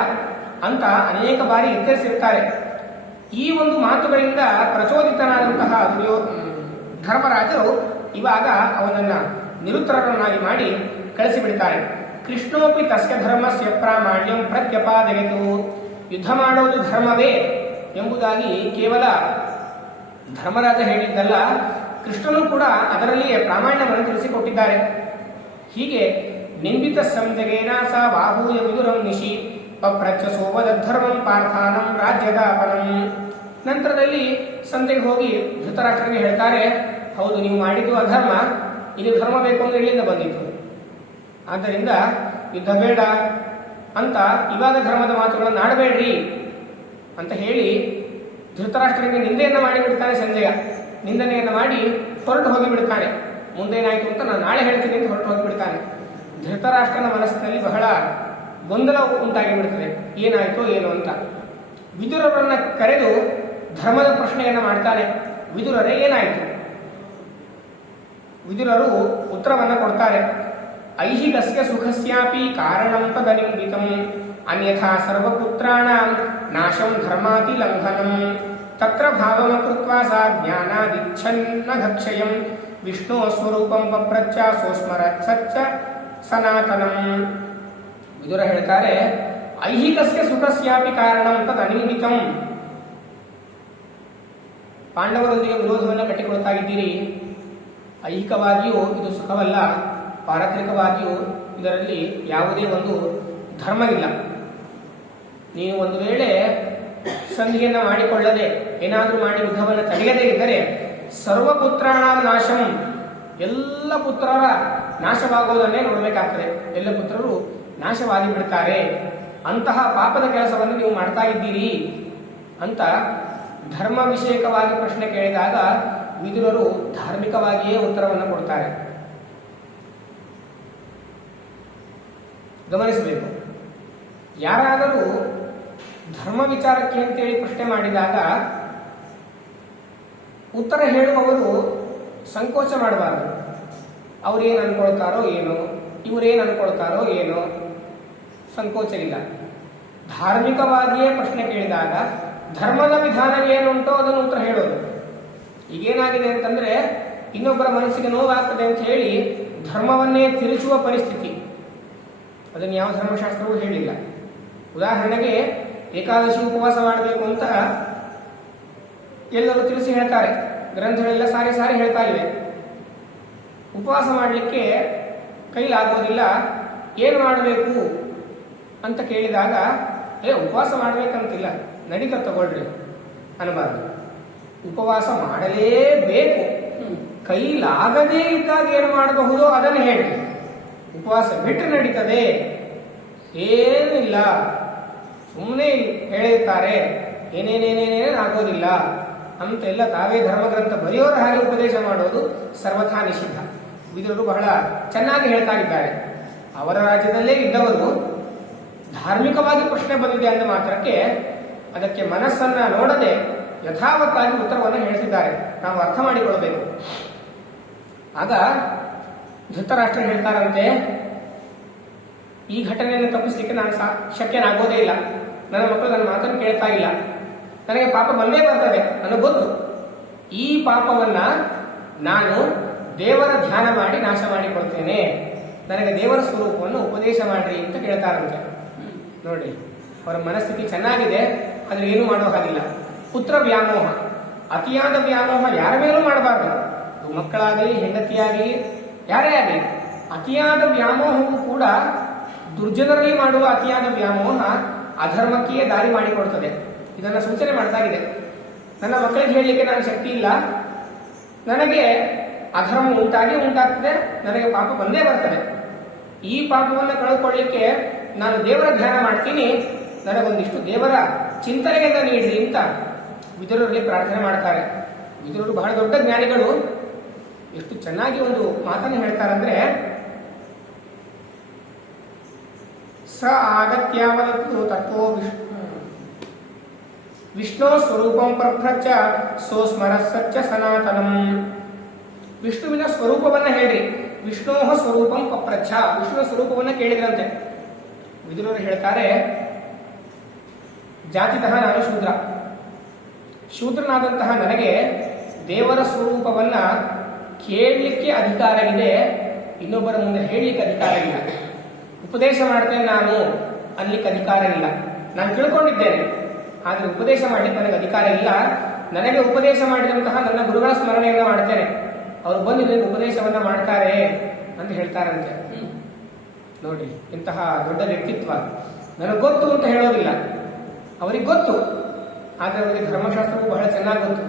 ಅಂತ ಅನೇಕ ಬಾರಿ ಎಚ್ಚರಿಸಿರ್ತಾರೆ. ಈ ಒಂದು ಮಾತುಗಳಿಂದ ಪ್ರಚೋದಿತನಾದಂತಹ ಧರ್ಮರಾಜರು ಇವಾಗ ಅವನನ್ನ ನಿರುತ್ತರನಾಗಿ ಮಾಡಿ ಕಳಿಸಿಬಿಡ್ತಾರೆ. ಕೃಷ್ಣೋಪಿ ತಸ್ಯ ಧರ್ಮಸ್ಯ ಪ್ರಾಮಾಣ್ಯಂ ಪ್ರತ್ಯಪಾದಯತು. ಯುದ್ಧ ಮಾಡೋದು ಧರ್ಮವೇ ಎಂಬುದಾಗಿ ಕೇವಲ ಧರ್ಮರಾಜ ಹೇಳಿದ್ದಲ್ಲ, ಕೃಷ್ಣನು ಕೂಡ ಅದರಲ್ಲಿಯೇ ಪ್ರಾಮಾಣ್ಯವನ್ನು ತಿಳಿಸಿಕೊಟ್ಟಿದ್ದಾರೆ. ಹೀಗೆ ನಿಂಬಿತ ಸಂಜಗೇನ ಸ ಬಾಹೂಯ ವಿದುರಂ ನಿಶಿ ಪಪ್ರಚ್ಚ ಸೋವಧರ್ಮಂ ಪಾರ್ಥಾನಂ ರಾಜ್ಯದಾಪನಂ. ನಂತರದಲ್ಲಿ ಸಂಜೆಗೆ ಹೋಗಿ ಧೃತರಾಷ್ಟ್ರನಿಗೆ ಹೇಳ್ತಾರೆ, ಹೌದು ನೀವು ಮಾಡಿದ್ದು ಅಧರ್ಮ, ಇದು ಧರ್ಮ ಬೇಕು ಅಂದ್ರೆ ಇಲ್ಲಿಂದ ಬಂದಿತ್ತು, ಆದ್ದರಿಂದ ಯುದ್ಧ ಬೇಡ ಅಂತ ಇವಾಗ ಧರ್ಮದ ಮಾತುಗಳನ್ನು ಆಡಬೇಡ್ರಿ ಅಂತ ಹೇಳಿ ಧೃತರಾಷ್ಟ್ರನಿಗೆ ನಿಂದೆಯನ್ನು ಮಾಡಿಬಿಡ್ತಾನೆ. ಸಂಜಯ ನಿಂದನೆಯನ್ನು ಮಾಡಿ ಹೊರಟು ಹೋಗಿಬಿಡ್ತಾನೆ. ಮುಂದೇನಾಯಿತು ಅಂತ ನಾನು ನಾಳೆ ಹೇಳ್ತೀನಿ ಅಂತ ಹೊರಟು ಹೋಗಿಬಿಡ್ತಾನೆ. ಧೃತರಾಷ್ಟ್ರನ ಮನಸ್ಸಿನಲ್ಲಿ ಬಹಳ ಗೊಂದಲ ಉಂಟಾಗಿ ಬಿಡ್ತದೆ, ಏನಾಯಿತು ಏನು ಅಂತ. ವಿದುರರನ್ನ ಕರೆದು ಧರ್ಮದ ಪ್ರಶ್ನೆಯನ್ನು ಮಾಡ್ತಾನೆ. ವಿದುರರೇ ಏನಾಯಿತು? ವಿದುರರು ಉತ್ತರವನ್ನು ಕೊಡ್ತಾರೆ. ಐಹಿಕಸ್ಯ ಸುಖಸ್ಯಾಪಿ ಕಾರಣಂ ತದನಿಂಬಿತಂ ಅನ್ಯಥಾ ಸರ್ವಪುತ್ರಾಣಾಂ ನಾಶಂ ಧರ್ಮಾತಿ ಲಂಘನಂ ತತ್ರ ಭಾವಮ ಕೃತ್ವಾ ಸಾ ಜ್ಞಾನಾದಿಚ್ಛನ್ನ ಘಕ್ಷಯಂ ವಿಷ್ಣು ಸ್ವರೂಪಂ ಪಪ್ರಚ್ಚ ಸೋಸ್ಮರತ್ ಸಚ್ಚ ಸನಾತನಂ. ವಿದುರ ಹೇಳ್ತಾರೆ, ಐಹಿಕಸ್ಯ ಸುಖಸ್ಯಾಪಿ ಕಾರಣಂ ತದನಿಂಬಿತಂ. ಪಾಂಡವರೊಂದಿಗೆ ವಿರೋಧವನ್ನು ಕಟ್ಟಿಕೊಳ್ತಾ ಇದ್ದೀರಿ. ಐಹಿಕವಾಗಿಯೂ ಇದು ಸುಖವಲ್ಲ, ಪಾರತ್ರಿಕವಾಗಿಯೂ ಇದರಲ್ಲಿ ಯಾವುದೇ ಒಂದು ಧರ್ಮ ಇಲ್ಲ. ನೀವು ಒಂದು ವೇಳೆ ಸಂಧಿಯನ್ನು ಮಾಡಿಕೊಳ್ಳದೆ ಏನಾದರೂ ಮಾಡಿ ಯುದ್ಧವನ್ನು ತಡೆಯದೇ ಇದ್ದರೆ ಸರ್ವಪುತ್ರಾಣ ನಾಶಂ, ಎಲ್ಲ ಪುತ್ರರ ನಾಶವಾಗುವುದನ್ನೇ ನೋಡಬೇಕಾಗ್ತದೆ. ಎಲ್ಲ ಪುತ್ರರು ನಾಶವಾಗಿ ಬಿಡ್ತಾರೆ. ಅಂತಹ ಪಾಪದ ಕೆಲಸವನ್ನು ನೀವು ಮಾಡ್ತಾ ಇದ್ದೀರಿ ಅಂತ ಧರ್ಮ ವಿಷಯಕವಾಗಿ ಪ್ರಶ್ನೆ ಕೇಳಿದಾಗ ವಿದುರರು ಧಾರ್ಮಿಕವಾಗಿಯೇ ಉತ್ತರವನ್ನು ಕೊಡ್ತಾರೆ. ಗಮನಿಸಬೇಕು, ಯಾರಾದರೂ ಧರ್ಮ ವಿಚಾರಕ್ಕೆ ಅಂತೇಳಿ ಪ್ರಶ್ನೆ ಮಾಡಿದಾಗ ಉತ್ತರ ಹೇಳುವವರು ಸಂಕೋಚ ಮಾಡಬಾರದು. ಅವರೇನು ಅನ್ಕೊಳ್ತಾರೋ ಏನೋ, ಇವರೇನು ಅನ್ಕೊಳ್ತಾರೋ ಏನೋ, ಸಂಕೋಚ ಇಲ್ಲ. ಧಾರ್ಮಿಕವಾಗಿಯೇ ಪ್ರಶ್ನೆ ಕೇಳಿದಾಗ ಧರ್ಮದ ವಿಧಾನ ಏನುಂಟೋ ಅದನ್ನು ಉತ್ತರ ಹೇಳೋದು. ಈಗೇನಾಗಿದೆ ಅಂತಂದ್ರೆ ಇನ್ನೊಬ್ಬರ ಮನಸ್ಸಿಗೆ ನೋವಾಗ್ತದೆ ಅಂತ ಹೇಳಿ ಧರ್ಮವನ್ನೇ ತಿರುಚುವ ಪರಿಸ್ಥಿತಿ. ಅದನ್ನು ಯಾವ ಧರ್ಮಶಾಸ್ತ್ರವೂ ಹೇಳಿಲ್ಲ. ಉದಾಹರಣೆಗೆ ಏಕಾದಶಿ ಉಪವಾಸ ಮಾಡಬೇಕು ಅಂತ ಎಲ್ಲರೂ ತಿಳಿಸಿ ಹೇಳ್ತಾರೆ, ಗ್ರಂಥಗಳೆಲ್ಲ ಸಾರಿ ಸಾರಿ ಹೇಳ್ತಾ ಇವೆ. ಉಪವಾಸ ಮಾಡಲಿಕ್ಕೆ ಕೈಲಾಗೋದಿಲ್ಲ, ಏನು ಮಾಡಬೇಕು ಅಂತ ಕೇಳಿದಾಗ ಉಪವಾಸ ಮಾಡಬೇಕಂತಿಲ್ಲ, ನಡೀತ ತಗೊಳ್ರಿ ಅನ್ನಬಾರದು. ಉಪವಾಸ ಮಾಡಲೇಬೇಕು. ಕೈಲಾಗದೇ ಇದ್ದಾಗ ಏನು ಮಾಡಬಹುದೋ ಅದನ್ನು ಹೇಳಿ. ಉಪವಾಸ ಬಿಟ್ಟು ನಡೀತದೆ, ಏನಿಲ್ಲ, ಸುಮ್ಮನೆ ಹೇಳಿರ್ತಾರೆ, ಏನೇನೇನೇನೇನಾಗೋದಿಲ್ಲ ಅಂತೆಲ್ಲ ತಾವೇ ಧರ್ಮಗ್ರಂಥ ಬರೆಯೋರ ಹಾಗೆ ಉಪದೇಶ ಮಾಡೋದು ಸರ್ವಥಾ ನಿಷಿದ್ಧ. ವಿದುರರು ಬಹಳ ಚೆನ್ನಾಗಿ ಹೇಳ್ತಾ ಇದ್ದಾರೆ. ಅವರ ರಾಜ್ಯದಲ್ಲೇ ಇದ್ದವರು ಧಾರ್ಮಿಕವಾಗಿ ಪ್ರಶ್ನೆ ಬಂದಿದೆ ಅಂದ ಮಾತ್ರಕ್ಕೆ ಅದಕ್ಕೆ ಮನಸ್ಸನ್ನ ನೋಡದೆ ಯಥಾವತ್ತಾಗಿ ಉತ್ತರವನ್ನು ಹೇಳ್ತಿದ್ದಾರೆ. ನಾವು ಅರ್ಥ ಮಾಡಿಕೊಳ್ಳಬೇಕು. ಆಗ ಧೃತರಾಷ್ಟ್ರ ಹೇಳ್ತಾರಂತೆ, ಈ ಘಟನೆಯನ್ನು ತಪ್ಪಿಸಲಿಕ್ಕೆ ನಾನು ಶಕ್ಯನಾಗೋದೇ ಇಲ್ಲ. ನನ್ನ ಮಕ್ಕಳು ನನ್ನ ಮಾತನ್ನು ಕೇಳ್ತಾ ಇಲ್ಲ, ನನಗೆ ಪಾಪ ಬಂದೇ ಬರ್ತದೆ ನನಗೆ ಗೊತ್ತು. ಈ ಪಾಪವನ್ನ ನಾನು ದೇವರ ಧ್ಯಾನ ಮಾಡಿ ನಾಶ ಮಾಡಿಕೊಳ್ತೇನೆ, ನನಗೆ ದೇವರ ಸ್ವರೂಪವನ್ನು ಉಪದೇಶ ಮಾಡ್ರಿ ಅಂತ ಕೇಳ್ತಾರಂತೆ. ನೋಡಿ, ಅವರ ಮನಸ್ಥಿತಿ ಚೆನ್ನಾಗಿದೆ, ಆದ್ರೆ ಏನು ಮಾಡೋ ಹಾಗಿಲ್ಲ. ಪುತ್ರ ವ್ಯಾಮೋಹ, ಅತಿಯಾದ ವ್ಯಾಮೋಹ ಯಾರ ಮೇಲೂ ಮಾಡಬಾರ್ದು. ಮಕ್ಕಳಾಗಲಿ, ಹೆಂಡತಿಯಾಗಲಿ, ಯಾರೇ ಆಗಲಿ, ಅತಿಯಾದ ವ್ಯಾಮೋಹವು ಕೂಡ ದುರ್ಜನರಲ್ಲಿ ಮಾಡುವ ಅತಿಯಾದ ವ್ಯಾಮೋಹ ಅಧರ್ಮಕ್ಕೆ ದಾರಿ ಮಾಡಿಕೊಡ್ತದೆ. ಇದನ್ನು ಸೂಚನೆ ಮಾಡ್ತಾಗಿದೆ. ನನ್ನ ಮಕ್ಕಳಿಗೆ ಹೇಳಲಿಕ್ಕೆ ನನಗೆ ಶಕ್ತಿ ಇಲ್ಲ, ನನಗೆ ಅಧರ್ಮ ಉಂಟಾಗ್ತದೆ, ನನಗೆ ಪಾಪ ಬಂದೇ ಬರ್ತದೆ. ಈ ಪಾಪವನ್ನು ಕಳೆದುಕೊಳ್ಳಿಕ್ಕೆ ನಾನು ದೇವರ ಧ್ಯಾನ ಮಾಡ್ತೀನಿ, ನನಗೊಂದಿಷ್ಟು ದೇವರ ಚಿಂತನೆಯಿಂದ ನೀಡ್ರಿ ಅಂತ ವಿದುರರಲ್ಲಿ ಪ್ರಾರ್ಥನೆ ಮಾಡ್ತಾರೆ. ವಿದುರರು ಬಹಳ ದೊಡ್ಡ ಜ್ಞಾನಿಗಳು. ಎಷ್ಟು ಚೆನ್ನಾಗಿ ಒಂದು ಮಾತನ್ನು ಹೇಳ್ತಾರಂದ್ರೆ, ಸ ಆಗತ್ಯಾವದತ್ತು ತತ್ವೋ ವಿಷ್ಣು ಸ್ವರೂಪಂ ಪ್ರಪ್ರಚ ಸೋಸ್ಮರ ಸತ್ಯ ಸನಾತನಂ. ವಿಷ್ಣುವಿನ ಸ್ವರೂಪವನ್ನ ಹೇಳ್ರಿ. ವಿಷ್ಣೋ ಸ್ವರೂಪಂ ಪಪ್ರಚ್ಛ, ವಿಷ್ಣುವಿನ ಸ್ವರೂಪವನ್ನ ಕೇಳಿದ್ರಂತೆ. ವಿದುರರು ಹೇಳ್ತಾರೆ, ಜಾತಿತಃ ನಾನು ಶೂದ್ರ, ಶೂದ್ರನಾದಂತಹ ನನಗೆ ದೇವರ ಸ್ವರೂಪವನ್ನ ಕೇಳಲಿಕ್ಕೆ ಅಧಿಕಾರ ಇದೆ, ಇನ್ನೊಬ್ಬರ ಮುಂದೆ ಹೇಳಲಿಕ್ಕೆ ಅಧಿಕಾರ ಇಲ್ಲ. ಉಪದೇಶ ಮಾಡ್ತೇನೆ ನಾನು ಅನ್ಲಿಕ್ಕೆ ಅಧಿಕಾರ ಇಲ್ಲ. ನಾನು ತಿಳ್ಕೊಂಡಿದ್ದೇನೆ, ಆದರೆ ಉಪದೇಶ ಮಾಡಲಿಕ್ಕೆ ನನಗೆ ಅಧಿಕಾರ ಇಲ್ಲ. ನನಗೆ ಉಪದೇಶ ಮಾಡಿದಂತಹ ನನ್ನ ಗುರುಗಳ ಸ್ಮರಣೆಯನ್ನ ಮಾಡ್ತೇನೆ, ಅವರು ಬಂದು ನನಗೆ ಉಪದೇಶವನ್ನ ಮಾಡ್ತಾರೆ ಅಂತ ಹೇಳ್ತಾರಂತೆ. ನೋಡಿ, ಇಂತಹ ದೊಡ್ಡ ವ್ಯಕ್ತಿತ್ವ. ನನಗೆ ಗೊತ್ತು ಅಂತ ಹೇಳೋದಿಲ್ಲ, ಅವರಿಗೆ ಗೊತ್ತು, ಆದರೆ ಅವರಿಗೆ ಧರ್ಮಶಾಸ್ತ್ರವು ಬಹಳ ಚೆನ್ನಾಗಿ ಗೊತ್ತು.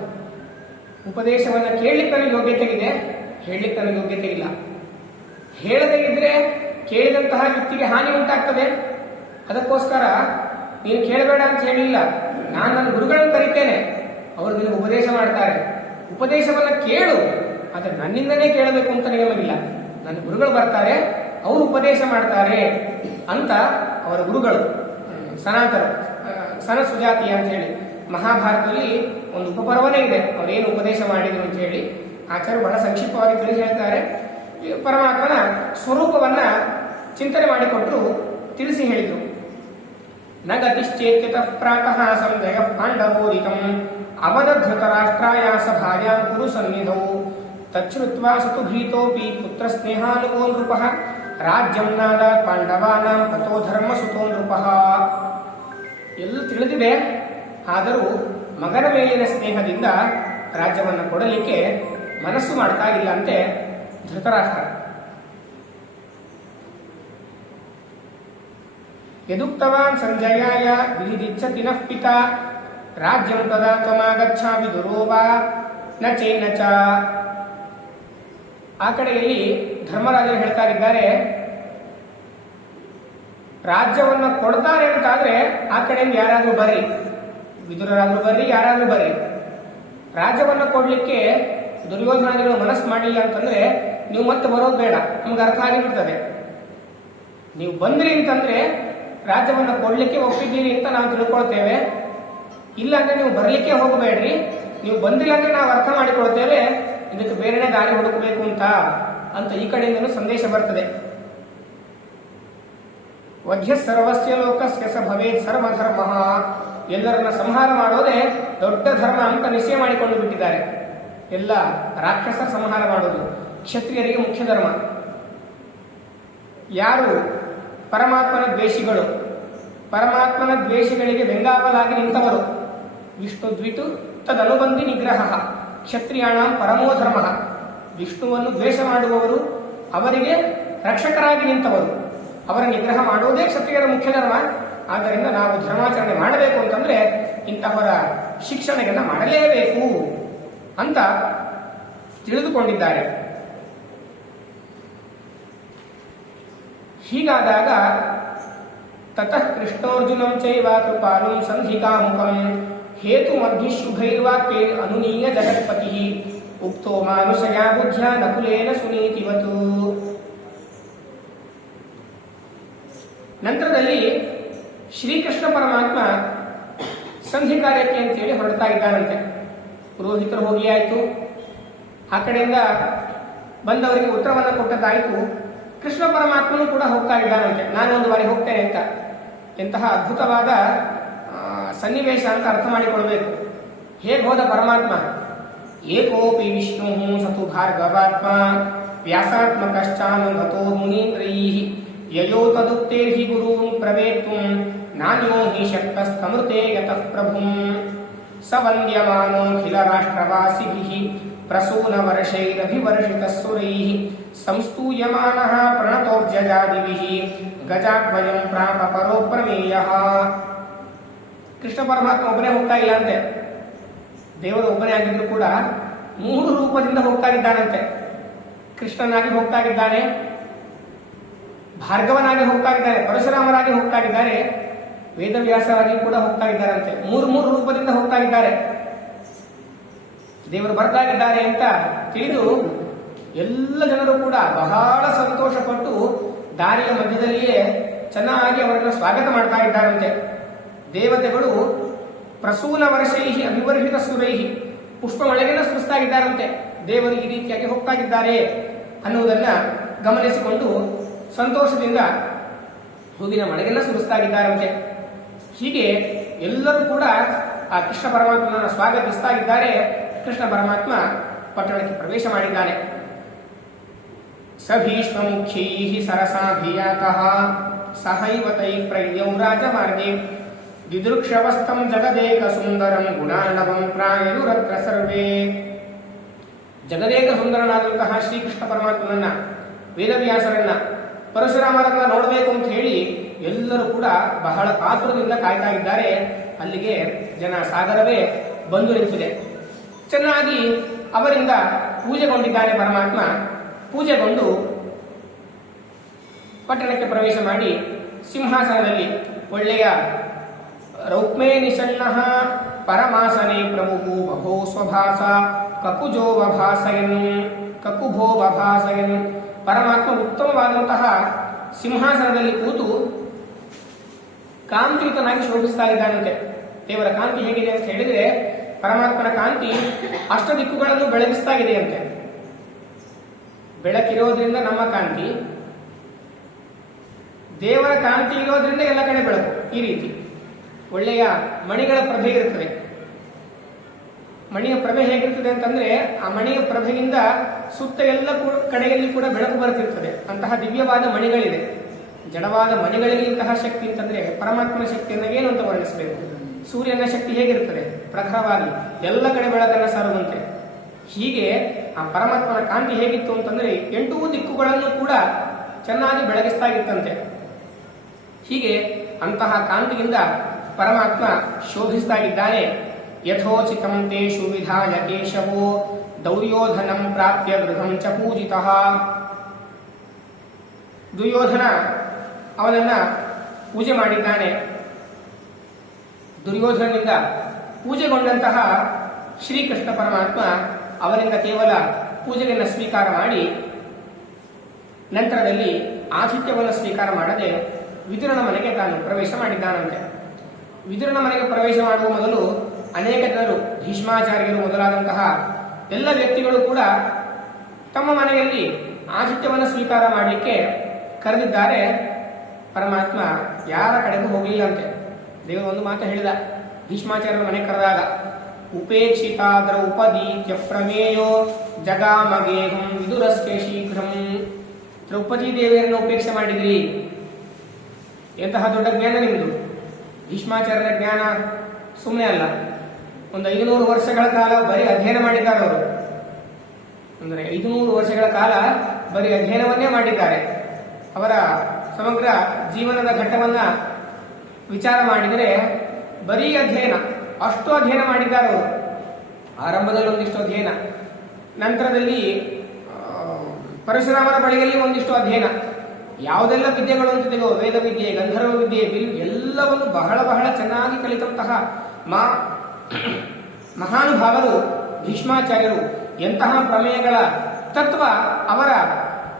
ಉಪದೇಶವನ್ನ ಕೇಳಲಿಕ್ಕೆ ನನಗೆ ಯೋಗ್ಯತೆ ಇದೆ, ಹೇಳಲಿಕ್ಕೆ ನನಗೆ ಯೋಗ್ಯತೆ ಇಲ್ಲ. ಹೇಳದೇ ಇದ್ರೆ ಕೇಳಿದಂತಹ ವ್ಯಕ್ತಿಗೆ ಹಾನಿ ಉಂಟಾಗ್ತದೆ. ಅದಕ್ಕೋಸ್ಕರ ನೀನು ಕೇಳಬೇಡ ಅಂತ ಹೇಳಿಲ್ಲ, ನಾನು ನನ್ನ ಗುರುಗಳನ್ನು ಕರಿತೇನೆ, ಅವರು ನಿನಗೆ ಉಪದೇಶ ಮಾಡ್ತಾರೆ. ಉಪದೇಶವನ್ನ ಕೇಳು, ಆದರೆ ನನ್ನಿಂದನೇ ಕೇಳಬೇಕು ಅಂತ ನಿಯಮವಿಲ್ಲ. ನನ್ನ ಗುರುಗಳು ಬರ್ತಾರೆ, ಅವರು ಉಪದೇಶ ಮಾಡ್ತಾರೆ ಅಂತ ಅವರ ಗುರುಗಳು ಸನಾತನ ಸನ ಸುಜಾತಿ ಅಂತ ಹೇಳಿ ಮಹಾಭಾರತದಲ್ಲಿ ಒಂದು ಉಪಪರ್ವನೇ ಇದೆ. ಅವರೇನು ಉಪದೇಶ ಮಾಡಿದ್ರು ಅಂತ ಹೇಳಿ ಆಚಾರ್ಯರು ಬಹಳ ಸಂಕ್ಷಿಪ್ತವಾಗಿ ತಿಳಿಸಿ ಹೇಳ್ತಾರೆ. ಪರಮಾತ್ಮನ ಸ್ವರೂಪವನ್ನ ಚಿಂತನೆ ಮಾಡಿಕೊಟ್ರು, ತಿಳಿಸಿ ಹೇಳಿದ್ರು. ನಗತಿಶ್ಚೇತ್ಯತ ಪ್ರಾತಃ ಸಂಜಯ ಪಾಂಡವೋದಿತಂ ಅವಧೃತರಾಷ್ಟ್ರಾಯ ಸಭಾಯಾಂ ಕುರು ಸನ್ನಿಧೌ ತಚ್ಛ್ರುತ್ವಾ ಸತು ಭೀತೋಪಿ ಪುತ್ರ ಸ್ನೇಹಾನುಗೋ ನೃಪಃ ರಾಜ್ಯಂ ನಾದ ಪಾಂಡವಾನಾಂ ತಥೋ ಧರ್ಮ ಸುತೋ ನೃಪಃ. ಎಲ್ಲ ತಿಳಿದಿದೆ, ಆದರೂ ಮಗನ ಮೇಲಿನ ಸ್ನೇಹದಿಂದ ರಾಜ್ಯವನ್ನು ಕೊಡಲಿಕ್ಕೆ ಮನಸ್ಸು ಮಾಡ್ತಾ ಇಲ್ಲ ಅಂತೆ ಧೃತರಾಷ್ಟ್ರ. ಯದುಕ್ತವಾನ್ ಸಂಜಯಾಯ ವಿಧಿಚ್ಛತಿ ನಃ ಪಿತಾ ರಾಜ್ಯಂ ತದಾ ತ್ವಮಾಗಚ್ಛಾಮಿ ದುರೋವಾ ನ ಚೇನ ಚ. ಆ ಕಡೆಯಲ್ಲಿ ಧರ್ಮರಾಜರು ಹೇಳ್ತಾ ಇದ್ದಾರೆ, ರಾಜ್ಯವನ್ನು ಕೊಡ್ತಾರೆ ಅಂತಾದ್ರೆ ಆ ಕಡೆಯಿಂದ ಯಾರಾದ್ರೂ ಬರ್ರಿ, ವಿದುರರಾದ್ರೂ ಬರ್ರಿ, ಯಾರಾದ್ರೂ ಬರ್ರಿ. ರಾಜ್ಯವನ್ನು ಕೊಡ್ಲಿಕ್ಕೆ ದುರ್ಯೋಧನಾದಿಗಳು ಮನಸ್ಸು ಮಾಡಲಿಲ್ಲ ಅಂತಂದ್ರೆ ನೀವು ಮತ್ತೆ ಬರೋದು ಬೇಡ, ನಮ್ಗೆ ಅರ್ಥ ಆಗಿಬಿಡ್ತದೆ. ನೀವು ಬಂದ್ರಿ ಅಂತಂದ್ರೆ ರಾಜ್ಯವನ್ನು ಕೊಡ್ಲಿಕ್ಕೆ ಒಪ್ಪಿದ್ದೀರಿ ಅಂತ ನಾವು ತಿಳ್ಕೊಳ್ತೇವೆ. ಇಲ್ಲ ಅಂದ್ರೆ ನೀವು ಬರ್ಲಿಕ್ಕೆ ಹೋಗಬೇಡ್ರಿ, ನೀವು ಬಂದಿಲ್ಲ ಅಂದ್ರೆ ನಾವು ಅರ್ಥ ಮಾಡಿಕೊಳ್ತೇವೆ, ಇದಕ್ಕೆ ಬೇರೆನೇ ದಾರಿ ಹುಡುಕಬೇಕು ಅಂತ ಈ ಕಡೆಯಿಂದಲೂ ಸಂದೇಶ ಬರ್ತದೆ. ವಧ್ಯ ಸರ್ವಸ್ಯ ಲೋಕಸ್ಯ ಸ ಭವೇತ್ ಸರ್ವಧರ್ಮ. ಎಲ್ಲರನ್ನ ಸಂಹಾರ ಮಾಡೋದೇ ದೊಡ್ಡ ಧರ್ಮ ಅಂತ ನಿಶ್ಚಯ ಮಾಡಿಕೊಂಡು ಬಿಟ್ಟಿದ್ದಾರೆ. ಎಲ್ಲ ರಾಕ್ಷಸರ ಸಂಹಾರ ಮಾಡೋದು ಕ್ಷತ್ರಿಯರಿಗೆ ಮುಖ್ಯ ಧರ್ಮ. ಯಾರು ಪರಮಾತ್ಮನ ದ್ವೇಷಿಗಳು, ಪರಮಾತ್ಮನ ದ್ವೇಷಗಳಿಗೆ ಬೆಂಗಾವಲಾಗಿ ನಿಂತವರು, ವಿಷ್ಣು ದ್ವಿಟು ತದನುಬಂಧಿ ನಿಗ್ರಹ ಕ್ಷತ್ರಿಯಾಣಾಂ ಪರಮೋ ಧರ್ಮ. ವಿಷ್ಣುವನ್ನು ದ್ವೇಷ ಮಾಡುವವರು, ಅವರಿಗೆ ರಕ್ಷಕರಾಗಿ ನಿಂತವರು, ಅವರ ನಿಗ್ರಹ ಮಾಡುವುದೇ ಕ್ಷತ್ರಿಯರ ಮುಖ್ಯ ಧರ್ಮ. ಆದ್ದರಿಂದ ನಾವು ಧರ್ಮಾಚರಣೆ ಮಾಡಬೇಕು ಅಂತಂದ್ರೆ ಇಂತಹವರ ಶಿಕ್ಷಣೆಯನ್ನು ಮಾಡಲೇಬೇಕು ಅಂತ ತಿಳಿದುಕೊಂಡಿದ್ದಾರೆ. ಹೀಗಾದಾಗ ತತಃ ಕೃಷ್ಣೋರ್ಜುನಂ ಚೈವ ಕೃಪಾಲುಂ ಸಂಧಿಕಾಮುಖಂ ಹೇತು ಮಧ್ಯೆ ಶುಭೈರ್ವಾಕ್ಯೇ ಅನುನೀಯ ಜಗತ್ಪತಿ ಉಕ್ತೋ ಮಾನುಷಯಾ ಬುದ್ಧ್ಯ ನಕುಲೇನ ಸುನೀತಿವತು. ನಂತರದಲ್ಲಿ ಶ್ರೀಕೃಷ್ಣ ಪರಮಾತ್ಮ ಸಂಧಿ ಕಾರ್ಯಕ್ಕೆ ಅಂತೇಳಿ ಹೊರಡ್ತಾ ಇದ್ದಾನಂತೆ. ಪುರೋಹಿತರು ಹೋಗಿ ಆಯಿತು, ಆ ಕಡೆಯಿಂದ ಬಂದವರಿಗೆ ಉತ್ತರವನ್ನು ಕೊಟ್ಟದ್ದಾಯಿತು. ಕೃಷ್ಣ ಪರಮಾತ್ಮನು ಕೂಡ ಹೋಗ್ತಾ ಇದ್ದಾನಂತೆ, ನಾನು ಒಂದು ಬಾರಿ ಹೋಗ್ತೇನೆ ಅಂತ. ಎಂತಹ ಅದ್ಭುತವಾದ ಸನ್ನಿವೇಶ ಅಂತ ಅರ್ಥ ಮಾಡಿಕೊಳ್ಬೇಕು. ಹೇಗೆ ಹೋದ ಪರಮಾತ್ಮ? ಏಕೋಪಿ ವಿಷ್ಣು ಸತು ಭಾರ್ಗವಾತ್ಮ ವ್ಯಾಸಾತ್ಮಕಶ್ಚಾನುಗತೋ ಮುನೀಂದ್ರೈಃ ಯಯೋ ತದುಕ್ತೇರ್ಹಿ ಗುರುಂ ಪ್ರವೇತ್ತುಂ ನಾನ್ಯೋ ಹಿ ಶಕ್ತಸ್ತಮೃತೆ ಯತಃ ಪ್ರಭುಂ ಸ ವಂದ್ಯಮಾನೋಖಿಲ ರಾಷ್ಟ್ರವಾಸಿಭಿಃ ಪ್ರಸೂನವರ್ಷೈರಭಿವರ್ಷಿತಸ್ಸುರೈಃ ಸಂಸ್ತೂಯಮಾನಃ ಪ್ರಣತೋರ್ಜಜಾದಿಭಿಃ ಗಜಾದ್ವಯಂ ಪ್ರಾಪ ಪರೋ ಪ್ರಮೇಯಃ. ಕೃಷ್ಣ ಪರಮಾತ್ಮ ಒಬ್ಬನೇ ಹೋಗ್ತಾ ಇಲ್ಲ ಅಂತೆ. ದೇವರು ಒಬ್ಬನೇ ಆಗಿದ್ರು ಕೂಡ 3 ರೂಪದಿಂದ ಹೋಗ್ತಾ ಇದ್ದಾನಂತೆ. ಕೃಷ್ಣನಾಗಿ ಹೋಗ್ತಾ ಇದ್ದಾನೆ, ಭಾರ್ಗವನಾಗಿ ಹೋಗ್ತಾ ಇದ್ದಾರೆ, ಪರಶುರಾಮರಾಗಿ ಹೋಗ್ತಾ ಇದ್ದಾರೆ, ವೇದವ್ಯಾಸರಾಗಿ ಕೂಡ ಹೋಗ್ತಾ ಇದ್ದಾರಂತೆ. 3 ರೂಪದಿಂದ ಹೋಗ್ತಾ ಇದ್ದಾರೆ. ದೇವರು ಬರ್ತಾ ಇದ್ದಾರೆ ಅಂತ ತಿಳಿದು ಎಲ್ಲ ಜನರು ಕೂಡ ಬಹಳ ಸಂತೋಷಪಟ್ಟು ದಾರಿಯ ಮಧ್ಯದಲ್ಲಿಯೇ ಚೆನ್ನಾಗಿ ಅವರನ್ನು ಸ್ವಾಗತ ಮಾಡ್ತಾ ಇದ್ದಾರಂತೆ. ದೇವತೆಗಳು ಪ್ರಸೂನ ವರ್ಷೈ ಅಭಿವರ್ಹಿತ ಸುರೈ, ಪುಷ್ಪ ಮಳೆಗೆಲ್ಲ ಸುರಿಸ್ತಾ ಇದ್ದಾರಂತೆ. ದೇವರು ಈ ರೀತಿಯಾಗಿ ಹೋಗ್ತಾ ಇದ್ದಾರೆ ಅನ್ನುವುದನ್ನ ಗಮನಿಸಿಕೊಂಡು ಸಂತೋಷದಿಂದ ಹೂವಿನ ಮಳೆಗೆಲ್ಲ ಸುರಿಸ್ತಾ ಇದ್ದಾರಂತೆ. ಹೀಗೆ ಎಲ್ಲರೂ ಕೂಡ ಆ ಕೃಷ್ಣ ಪರಮಾತ್ಮನನ್ನು ಸ್ವಾಗತಿಸ್ತಾ ಇದ್ದಾರೆ. ಕೃಷ್ಣ ಪರಮಾತ್ಮ ಪಟ್ಟಣಕ್ಕೆ ಪ್ರವೇಶ ಮಾಡಿದ್ದಾನೆ. ಸಭೀಷ್ಮ ಮುಖ್ಯೈ ಸರಸಾಭಿಯಾತಃ ಸಹೈವ ತೈ ಪ್ರಯೌ ರಾಜಮಾರ್ಗೆ ದಿದೃಕ್ಷವಸ್ತಂ ಜಗದೇಕ ಸುಂದರಂ ಗುಣಾರ್ಣವಂ ಪ್ರಾಯುರತ್ರ ಸರ್ವೇ. ಜಗದೇಕ ಸುಂದರನಾದಂತಹ ಶ್ರೀಕೃಷ್ಣ ಪರಮಾತ್ಮನನ್ನ, ವೇದವ್ಯಾಸರನ್ನ, ಪರಶುರಾಮರನ್ನ ನೋಡಬೇಕು ಅಂತ ಹೇಳಿ ಎಲ್ಲರೂ ಕೂಡ ಬಹಳ ಕಾತುರದಿಂದ ಕಾಯ್ತಾ ಇದ್ದಾರೆ. ಅಲ್ಲಿಗೆ ಜನ ಸಾಗರವೇ ಬಂದು ನಿಂತಿದೆ. ಚೆನ್ನಾಗಿ ಅವರಿಂದ ಪೂಜೆಗೊಂಡಿದ್ದಾನೆ ಪರಮಾತ್ಮ. ಪೂಜೆಗೊಂಡು ಪಟ್ಟಣಕ್ಕೆ ಪ್ರವೇಶ ಮಾಡಿ ಸಿಂಹಾಸನದಲ್ಲಿ ಒಳ್ಳೆಯ ರೌಕ್ಮೇ ನಿಷಣ್ಣ ಪರಮಾಸನೆ ಪ್ರಭು ಬಭೋ ಸ್ವಭಾಸ ಕಕುಜೋ ಬಭಾಸಯನ್ ಕಕುಭೋ ಬಭಾಸಯನ್. ಪರಮಾತ್ಮ ಉತ್ತಮವಾದಂತಹ ಸಿಂಹಾಸನದಲ್ಲಿ ಕೂತು ಕಾಂತಿಯುತನಾಗಿ ಶೋಭಿಸ್ತಾ ಇದ್ದಾನಂತೆ. ದೇವರ ಕಾಂತಿ ಹೇಗಿದೆ ಅಂತ ಹೇಳಿದ್ರೆ, ಪರಮಾತ್ಮನ ಕಾಂತಿ ಅಷ್ಟ ದಿಕ್ಕುಗಳನ್ನು ಬೆಳಗಿಸ್ತಾ ಇದೆಯಂತೆ. ಬೆಳಕಿರೋದ್ರಿಂದ ನಮ್ಮ ಕಾಂತಿ, ದೇವರ ಕಾಂತಿ ಇರೋದ್ರಿಂದ ಎಲ್ಲ ಕಡೆ ಬೆಳಕು. ಈ ರೀತಿ ಒಳ್ಳೆಯ ಮಣಿಗಳ ಪ್ರಭೆ ಇರುತ್ತದೆ. ಮಣಿಯ ಪ್ರಭೆ ಹೇಗಿರ್ತದೆ ಅಂತಂದ್ರೆ, ಆ ಮಣಿಯ ಪ್ರಭೆಯಿಂದ ಸುತ್ತ ಎಲ್ಲ ಕಡೆಯಲ್ಲಿ ಕೂಡ ಬೆಳಕು ಬರುತ್ತಿರ್ತದೆ. ಅಂತಹ ದಿವ್ಯವಾದ ಮಣಿಗಳಿದೆ. ಜಡವಾದ ಮಣಿಗಳಿಗೆ ಇಂತಹ ಶಕ್ತಿ ಅಂತಂದ್ರೆ ಪರಮಾತ್ಮನ ಶಕ್ತಿಯನ್ನು ಏನು ಅಂತ ವರ್ಣಿಸಬೇಕು? ಸೂರ್ಯನ ಶಕ್ತಿ ಹೇಗಿರ್ತದೆ? ಪ್ರಖರವಾಗಿ ಎಲ್ಲ ಕಡೆ ಬೆಳಕನ್ನು ಸಾರುವಂತೆ. ಹೀಗೆ ಆ ಪರಮಾತ್ಮನ ಕಾಂತಿ ಹೇಗಿತ್ತು ಅಂತಂದ್ರೆ 8 ದಿಕ್ಕುಗಳನ್ನು ಕೂಡ ಚೆನ್ನಾಗಿ ಬೆಳಗಿಸ್ತಾ ಇತ್ತಂತೆ. ಹೀಗೆ ಅಂತಹ ಕಾಂತಿಯಿಂದ ಪರಮಾತ್ಮ ಶೋಭಿಸ್ತಾ ಇದ್ದಾನೆ. ಯಥೋಚಿತಂ ತೇಷು ವಿಧಾಯ ಕೇಶವೋ ದೌರ್ಯೋಧನಂ ಪ್ರಾಪ್ಯ ಗೃಹಂ ಚ ಪೂಜಿತಃ. ದುರ್ಯೋಧನ ಅವನನ್ನ ಪೂಜೆ ಮಾಡಿದ್ದಾನೆ. ದುರ್ಯೋಧನನಿಂದ ಪೂಜೆಗೊಂಡಂತಹ ಶ್ರೀಕೃಷ್ಣ ಪರಮಾತ್ಮ ಅವನಿಂದ ಕೇವಲ ಪೂಜೆಯನ್ನು ಸ್ವೀಕಾರ ಮಾಡಿ ನಂತರದಲ್ಲಿ ಆತಿಥ್ಯವನ್ನು ಸ್ವೀಕಾರ ಮಾಡದೆ ವಿದುರನ ಮನೆಗೆ ತಾನು ಪ್ರವೇಶ ಮಾಡಿದ್ದಾನಂತೆ. ವಿದುರನ ಮನೆಗೆ ಪ್ರವೇಶ ಮಾಡುವ ಮೊದಲು ಅನೇಕ ಜನರು, ಭೀಷ್ಮಾಚಾರ್ಯರು ಮೊದಲಾದಂತಹ ಎಲ್ಲ ವ್ಯಕ್ತಿಗಳು ಕೂಡ ತಮ್ಮ ಮನೆಯಲ್ಲಿ ಆತಿಥ್ಯವನ್ನು ಸ್ವೀಕಾರ ಮಾಡಲಿಕ್ಕೆ ಕರೆದಿದ್ದಾರೆ. ಪರಮಾತ್ಮ ಯಾರ ಕಡೆಗೂ ಹೋಗಲಿಲ್ಲಂತೆ. ದೇವರು ಒಂದು ಮಾತು ಹೇಳಿದ, ಭೀಷ್ಮಾಚಾರ್ಯರ ಮನೆ ಕರೆದಾಗ, ಉಪೇಕ್ಷಿತ ದ್ರೌಪದೀತ್ಯ ಪ್ರಮೇಯೋ ಜಗಾಮಗೇಹಂ ವಿದುರಸ್ಕೆ ಶೀಘ್ರಂ. ದ್ರೌಪದಿ ದೇವಿಯರನ್ನು ಉಪೇಕ್ಷೆ ಮಾಡಿದ್ರಿ, ಎಂತಹ ದೊಡ್ಡ ಜ್ಞಾನ ನಿಮ್ಮದು. ಭೀಷ್ಮಾಚಾರ್ಯರ ಜ್ಞಾನ ಸುಮ್ಮನೆ ಅಲ್ಲ. ಒಂದು 500 ವರ್ಷಗಳ ಕಾಲ ಬರೀ ಅಧ್ಯಯನ ಮಾಡಿದ್ದಾರೆ ಅವರು. ಅಂದರೆ 500 ವರ್ಷಗಳ ಕಾಲ ಬರೀ ಅಧ್ಯಯನವನ್ನೇ ಮಾಡಿದ್ದಾರೆ. ಅವರ ಸಮಗ್ರ ಜೀವನದ ಘಟ್ಟವನ್ನ ವಿಚಾರ ಮಾಡಿದರೆ ಬರೀ ಅಧ್ಯಯನ, ಅಷ್ಟು ಅಧ್ಯಯನ ಮಾಡಿದ್ದಾರೆ ಅವರು. ಆರಂಭದಲ್ಲಿ ಒಂದಿಷ್ಟು ಅಧ್ಯಯನ, ನಂತರದಲ್ಲಿ ಪರಶುರಾಮರ ಬಳಿಯಲ್ಲಿ ಒಂದಿಷ್ಟು ಅಧ್ಯಯನ. ಯಾವುದೆಲ್ಲ ವಿದ್ಯೆಗಳು ಅಂತಿದೆಯೋ, ವೇದ ವಿದ್ಯೆ, ಗಂಧರ್ವ ವಿದ್ಯೆ, ಎಲ್ಲವನ್ನು ಬಹಳ ಬಹಳ ಚೆನ್ನಾಗಿ ಕಲಿತಂತಹ ಮಹಾನುಭಾವರು ಭೀಷ್ಮಾಚಾರ್ಯರು. ಎಂತಹ ಪ್ರಮೇಯಗಳ ತತ್ವ ಅವರ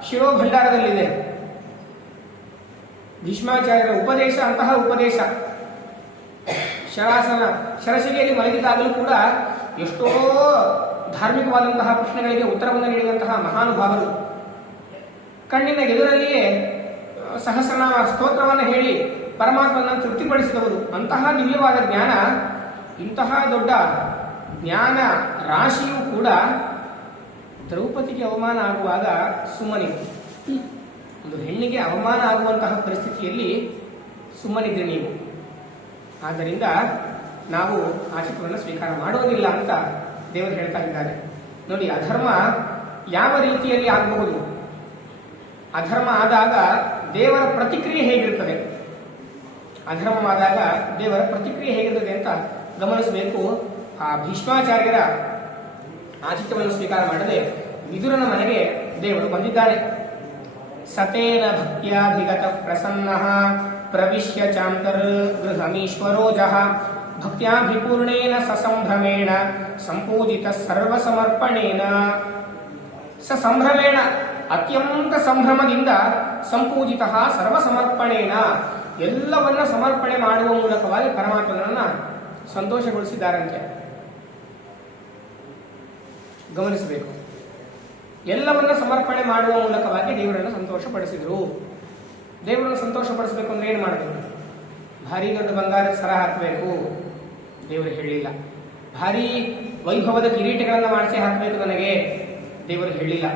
ಶಿರೋಭಂಡಾರದಲ್ಲಿದೆ. ಭೀಷ್ಮಾಚಾರ್ಯರ ಉಪದೇಶ ಅಂತಹ ಉಪದೇಶ. ಶರಶಿಗೆಯಲ್ಲಿ ಮಲಗಿದಾಗಲೂ ಕೂಡ ಎಷ್ಟೋ ಧಾರ್ಮಿಕವಾದಂತಹ ಪ್ರಶ್ನೆಗಳಿಗೆ ಉತ್ತರವನ್ನು ನೀಡಿದಂತಹ ಮಹಾನುಭಾವರು. ಕಣ್ಣಿನ ಎದುರಲ್ಲಿಯೇ ಸಹಸ್ರನಾಮ ಸ್ತೋತ್ರವನ್ನು ಹೇಳಿ ಪರಮಾತ್ಮನ ತೃಪ್ತಿಪಡಿಸಿದವರು. ಅಂತಹ ದಿವ್ಯವಾದ ಜ್ಞಾನ, ಇಂತಹ ದೊಡ್ಡ ಜ್ಞಾನ ರಾಶಿಯೂ ಕೂಡ ದ್ರೌಪದಿಗೆ ಅವಮಾನ ಆಗುವಾಗ ಸುಮ್ಮನಿತ್ತು. ಒಂದು ಹೆಣ್ಣಿಗೆ ಅವಮಾನ ಆಗುವಂತಹ ಪರಿಸ್ಥಿತಿಯಲ್ಲಿ ಸುಮ್ಮನಿದ್ರೆ ನೀವು. ಆದ್ದರಿಂದ ನಾವು ಆ ಚಿತ್ರವನ್ನು ಸ್ವೀಕಾರ ಮಾಡೋದಿಲ್ಲ ಅಂತ ದೇವರು ಹೇಳ್ತಾ ಇದ್ದಾರೆ. ನೋಡಿ, ಅಧರ್ಮ ಯಾವ ರೀತಿಯಲ್ಲಿ ಆಗಬಹುದು, ಅಧರ್ಮ ಆದಾಗ ದೇವರ ಪ್ರತಿಕ್ರಿಯೆ ಹೇಗಿರುತ್ತದೆ, ಅಧರ್ಮವಾದಾಗ ದೇವರ ಪ್ರತಿಕ್ರಿಯೆ ಹೇಗಿರುತ್ತದೆ ಅಂತ ಗಮನಿಸಬೇಕು. ಆ ಭೀಷ್ಮಾಚಾರ್ಯರ ಆತಿಥ್ಯವನ್ನು ಸ್ವೀಕಾರ ಮಾಡದೆ ವಿದುರನ ಮನೆಗೆ ದೇವರು ಬಂದಿದ್ದಾನೆ. ಸತೇನ ಭಕ್ತ್ಯಾಧಿಗತ ಪ್ರಸನ್ನಃ ಪ್ರವಿಶ್ಯ ಚಾಂತರ್ಗೃಹಮೀಶ್ವರೋಜಃ ಭಕ್ತ್ಯಾಭಿಪೂರ್ಣೇನ ಸಸಂಭ್ರಮೇಣ ಸಂಪೂಜಿತ ಸರ್ವಸಮರ್ಪಣೇನ. ಸಂಭ್ರಮೇಣ, ಅತ್ಯಂತ ಸಂಭ್ರಮದಿಂದ ಸಂಪೂಜಿತ ಸರ್ವಸಮರ್ಪಣೇನ, ಎಲ್ಲವನ್ನ ಸಮರ್ಪಣೆ ಮಾಡುವ ಮೂಲಕವಾಗಿ ಪರಮಾತ್ಮನನ್ನ ಸಂತೋಷಗೊಳಿಸಿದ್ದಾರಂತೆ. ಗಮನಿಸಬೇಕು. ಎಲ್ಲವನ್ನ ಸಮರ್ಪಣೆ ಮಾಡುವ ಮೂಲಕವಾಗಿ ದೇವರನ್ನು ಸಂತೋಷಪಡಿಸಿದರು. ದೇವರನ್ನು ಸಂತೋಷಪಡಿಸಬೇಕು ಅಂದ್ರೆ ಏನು ಮಾಡಬೇಕು? ಭಾರಿ ದೊಡ್ಡ ಬಂಗಾರದ ಸರ ಹಾಕಬೇಕು, ದೇವರು ಹೇಳಿಲ್ಲ. ಭಾರಿ ವೈಭವದ ಕಿರೀಟಗಳನ್ನು ಮಾಡಿಸಿ ಹಾಕಬೇಕು ನನಗೆ, ದೇವರು ಹೇಳಿಲ್ಲ.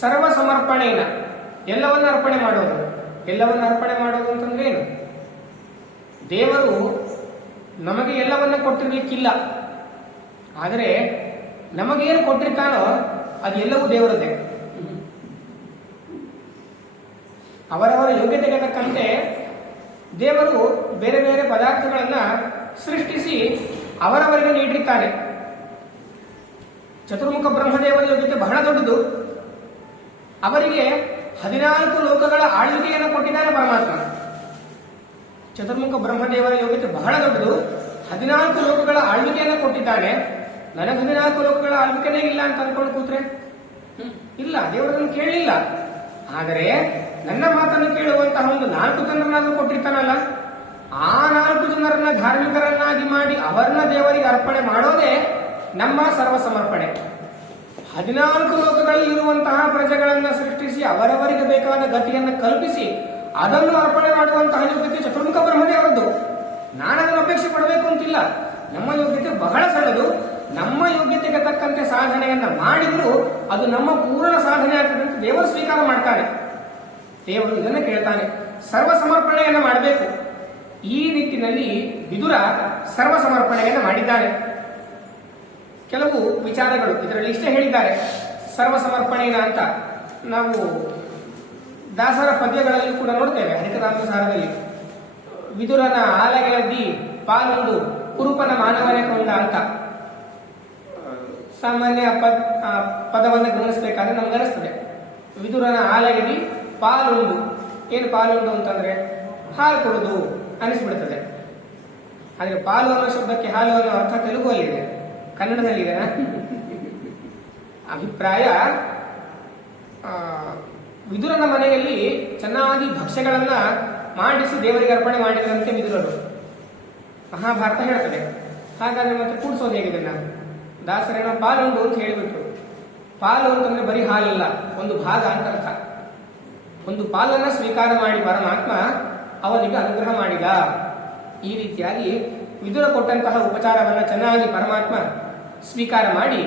ಸರ್ವ ಸಮರ್ಪಣೆನ, ಎಲ್ಲವನ್ನ ಅರ್ಪಣೆ ಮಾಡೋದು. ಎಲ್ಲವನ್ನ ಅರ್ಪಣೆ ಮಾಡೋದು ಅಂತಂದ್ರೆ ಏನು? ದೇವರು ನಮಗೆ ಎಲ್ಲವನ್ನ ಕೊಟ್ಟಿರ್ಲಿಕ್ಕಿಲ್ಲ, ಆದರೆ ನಮಗೇನು ಕೊಟ್ಟಿರ್ತಾನೋ ಅದು ಎಲ್ಲವೂ ದೇವರದ್ದೇ. ಅವರವರ ಯೋಗ್ಯತೆಗೆ ತಕ್ಕಂತೆ ದೇವರು ಬೇರೆ ಬೇರೆ ಪದಾರ್ಥಗಳನ್ನ ಸೃಷ್ಟಿಸಿ ಅವರವರಿಗೆ ನೀಡಿರ್ತಾನೆ. ಚತುರ್ಮುಖ ಬ್ರಹ್ಮದೇವರ ಯೋಗ್ಯತೆ ಬಹಳ ದೊಡ್ಡದು. ಅವರಿಗೆ 14 ಲೋಕಗಳ ಆಳ್ವಿಕೆಯನ್ನು ಕೊಟ್ಟಿದ್ದಾನೆ ಪರಮಾತ್ಮ. ಚತುರ್ಮುಖ ಬ್ರಹ್ಮದೇವರ ಯೋಗ್ಯತೆ ಬಹಳ ದೊಡ್ಡದು. 14 ಲೋಕಗಳ ಆಳ್ವಿಕೆಯನ್ನು ಕೊಟ್ಟಿದ್ದಾನೆ. ನನಗೆ 14 ಲೋಕಗಳ ಆಳ್ವಿಕೆನೇ ಇಲ್ಲ ಅಂತ ಅನ್ಕೊಂಡು ಕೂತ್ರೆ ಇಲ್ಲ, ದೇವರನ್ನು ಕೇಳಲಿಲ್ಲ. ಆದರೆ ನನ್ನ ಮಾತನ್ನು ಕೇಳುವಂತಹ ಒಂದು 4 ಜನರನ್ನಾದ್ರೂ ಕೊಟ್ಟಿರ್ತಾನಲ್ಲ, ಆ 4 ಜನರನ್ನ ಧಾರ್ಮಿಕರನ್ನಾಗಿ ಮಾಡಿ ಅವರನ್ನ ದೇವರಿಗೆ ಅರ್ಪಣೆ ಮಾಡೋದೇ ನಮ್ಮ ಸರ್ವ ಸಮರ್ಪಣೆ. 14 ಲೋಕಗಳಲ್ಲಿರುವಂತಹ ಪ್ರಜೆಗಳನ್ನ ಸೃಷ್ಟಿಸಿ ಅವರವರಿಗೆ ಬೇಕಾದ ಗತಿಯನ್ನು ಕಲ್ಪಿಸಿ ಅದನ್ನು ಅರ್ಪಣೆ ಮಾಡುವಂತಹ ಯೋಗ್ಯತೆ ಚತುರ್ಮುಖ ಬ್ರಹ್ಮದೇವರದ್ದು. ನಾನು ಅದನ್ನು ಅಪೇಕ್ಷೆ ಪಡಬೇಕು ಅಂತಿಲ್ಲ. ನಮ್ಮ ಯೋಗ್ಯತೆ ಬಹಳ ಸಣ್ಣದು. ನಮ್ಮ ಯೋಗ್ಯತೆಗೆ ತಕ್ಕಂತೆ ಸಾಧನೆಯನ್ನ ಮಾಡಿದ್ರು ಅದು ನಮ್ಮ ಪೂರ್ಣ ಸಾಧನೆ ಆಗ್ತದೆ ಅಂತ ದೇವರು ಸ್ವೀಕಾರ ಮಾಡ್ತಾನೆ. ದೇವರು ಇದನ್ನು ಕೇಳ್ತಾನೆ, ಸರ್ವ ಸಮರ್ಪಣೆಯನ್ನು ಮಾಡಬೇಕು. ಈ ನಿಟ್ಟಿನಲ್ಲಿ ವಿದುರ ಸರ್ವ ಸಮರ್ಪಣೆಯನ್ನು ಮಾಡಿದ್ದಾನೆ. ಕೆಲವು ವಿಚಾರಗಳು ಇದರಲ್ಲಿ ಇಷ್ಟೇ ಹೇಳಿದ್ದಾರೆ ಸರ್ವ ಸಮರ್ಪಣೆಯ ಅಂತ. ನಾವು ದಾಸರ ಪದ್ಯಗಳಲ್ಲಿ ಕೂಡ ನೋಡ್ತೇವೆ. ಹರಿಕಥಾಮೃತಸಾರದಲ್ಲಿ ವಿದುರನ ಆಲಗೆಯದ್ದಿ ಪಾಲೊಂದು ಕುರುಪನ ಮಾನವನೇ ಕೊಂಡ ಅಂತ ಸಾಮಾನ್ಯ ಪದವನ್ನು ಗಮನಿಸಬೇಕಾದ್ರೆ ನಮ್ಗೆ ಅನಿಸ್ತದೆ. ವಿದುರನ ಆಲಗೆದಿ ಪಾಲುಂಡು, ಏನು ಪಾಲುಂಡು ಅಂತಂದ್ರೆ ಹಾಲು ಕೊಡುದು ಅನಿಸ್ಬಿಡ್ತದೆ. ಆದರೆ ಪಾಲು ಅನ್ನೋ ಶಬ್ದಕ್ಕೆ ಹಾಲು ಅನ್ನೋ ಅರ್ಥ ತೆಲುಗುವಲ್ಲಿದೆ, ಕನ್ನಡದಲ್ಲಿದೆ. ಅಭಿಪ್ರಾಯ, ವಿದುರನ ಮನೆಯಲ್ಲಿ ಚೆನ್ನಾಗಿ ಭಕ್ಷ್ಯಗಳನ್ನ ಮಾಡಿಸಿ ದೇವರಿಗೆ ಅರ್ಪಣೆ ಮಾಡಿದಂತೆ ವಿದುರರು ಮಹಾಭಾರತ ಹೇಳ್ತದೆ. ಹಾಗಾದ್ರೆ ಮತ್ತೆ ಕೂಡಿಸೋದು ಹೇಗಿದೆ? ನಾನು ದಾಸರೇನೋ ಪಾಲುಂಡು ಅಂತ ಹೇಳಿಬಿಟ್ರು. ಪಾಲು ಅಂತಂದ್ರೆ ಬರೀ ಹಾಲಲ್ಲ, ಒಂದು ಭಾಗ ಅಂತ ಅರ್ಥ. ಒಂದು ಪಾಲನ್ನ ಸ್ವೀಕಾರ ಮಾಡಿ ಪರಮಾತ್ಮ ಅವನಿಗೆ ಅನುಗ್ರಹ ಮಾಡಿದ. ಈ ರೀತಿಯಾಗಿ ವಿದುರ ಕೊಟ್ಟಂತಹ ಉಪಚಾರವನ್ನು ಚೆನ್ನಾಗಿ ಪರಮಾತ್ಮ ಸ್ವೀಕಾರ ಮಾಡಿ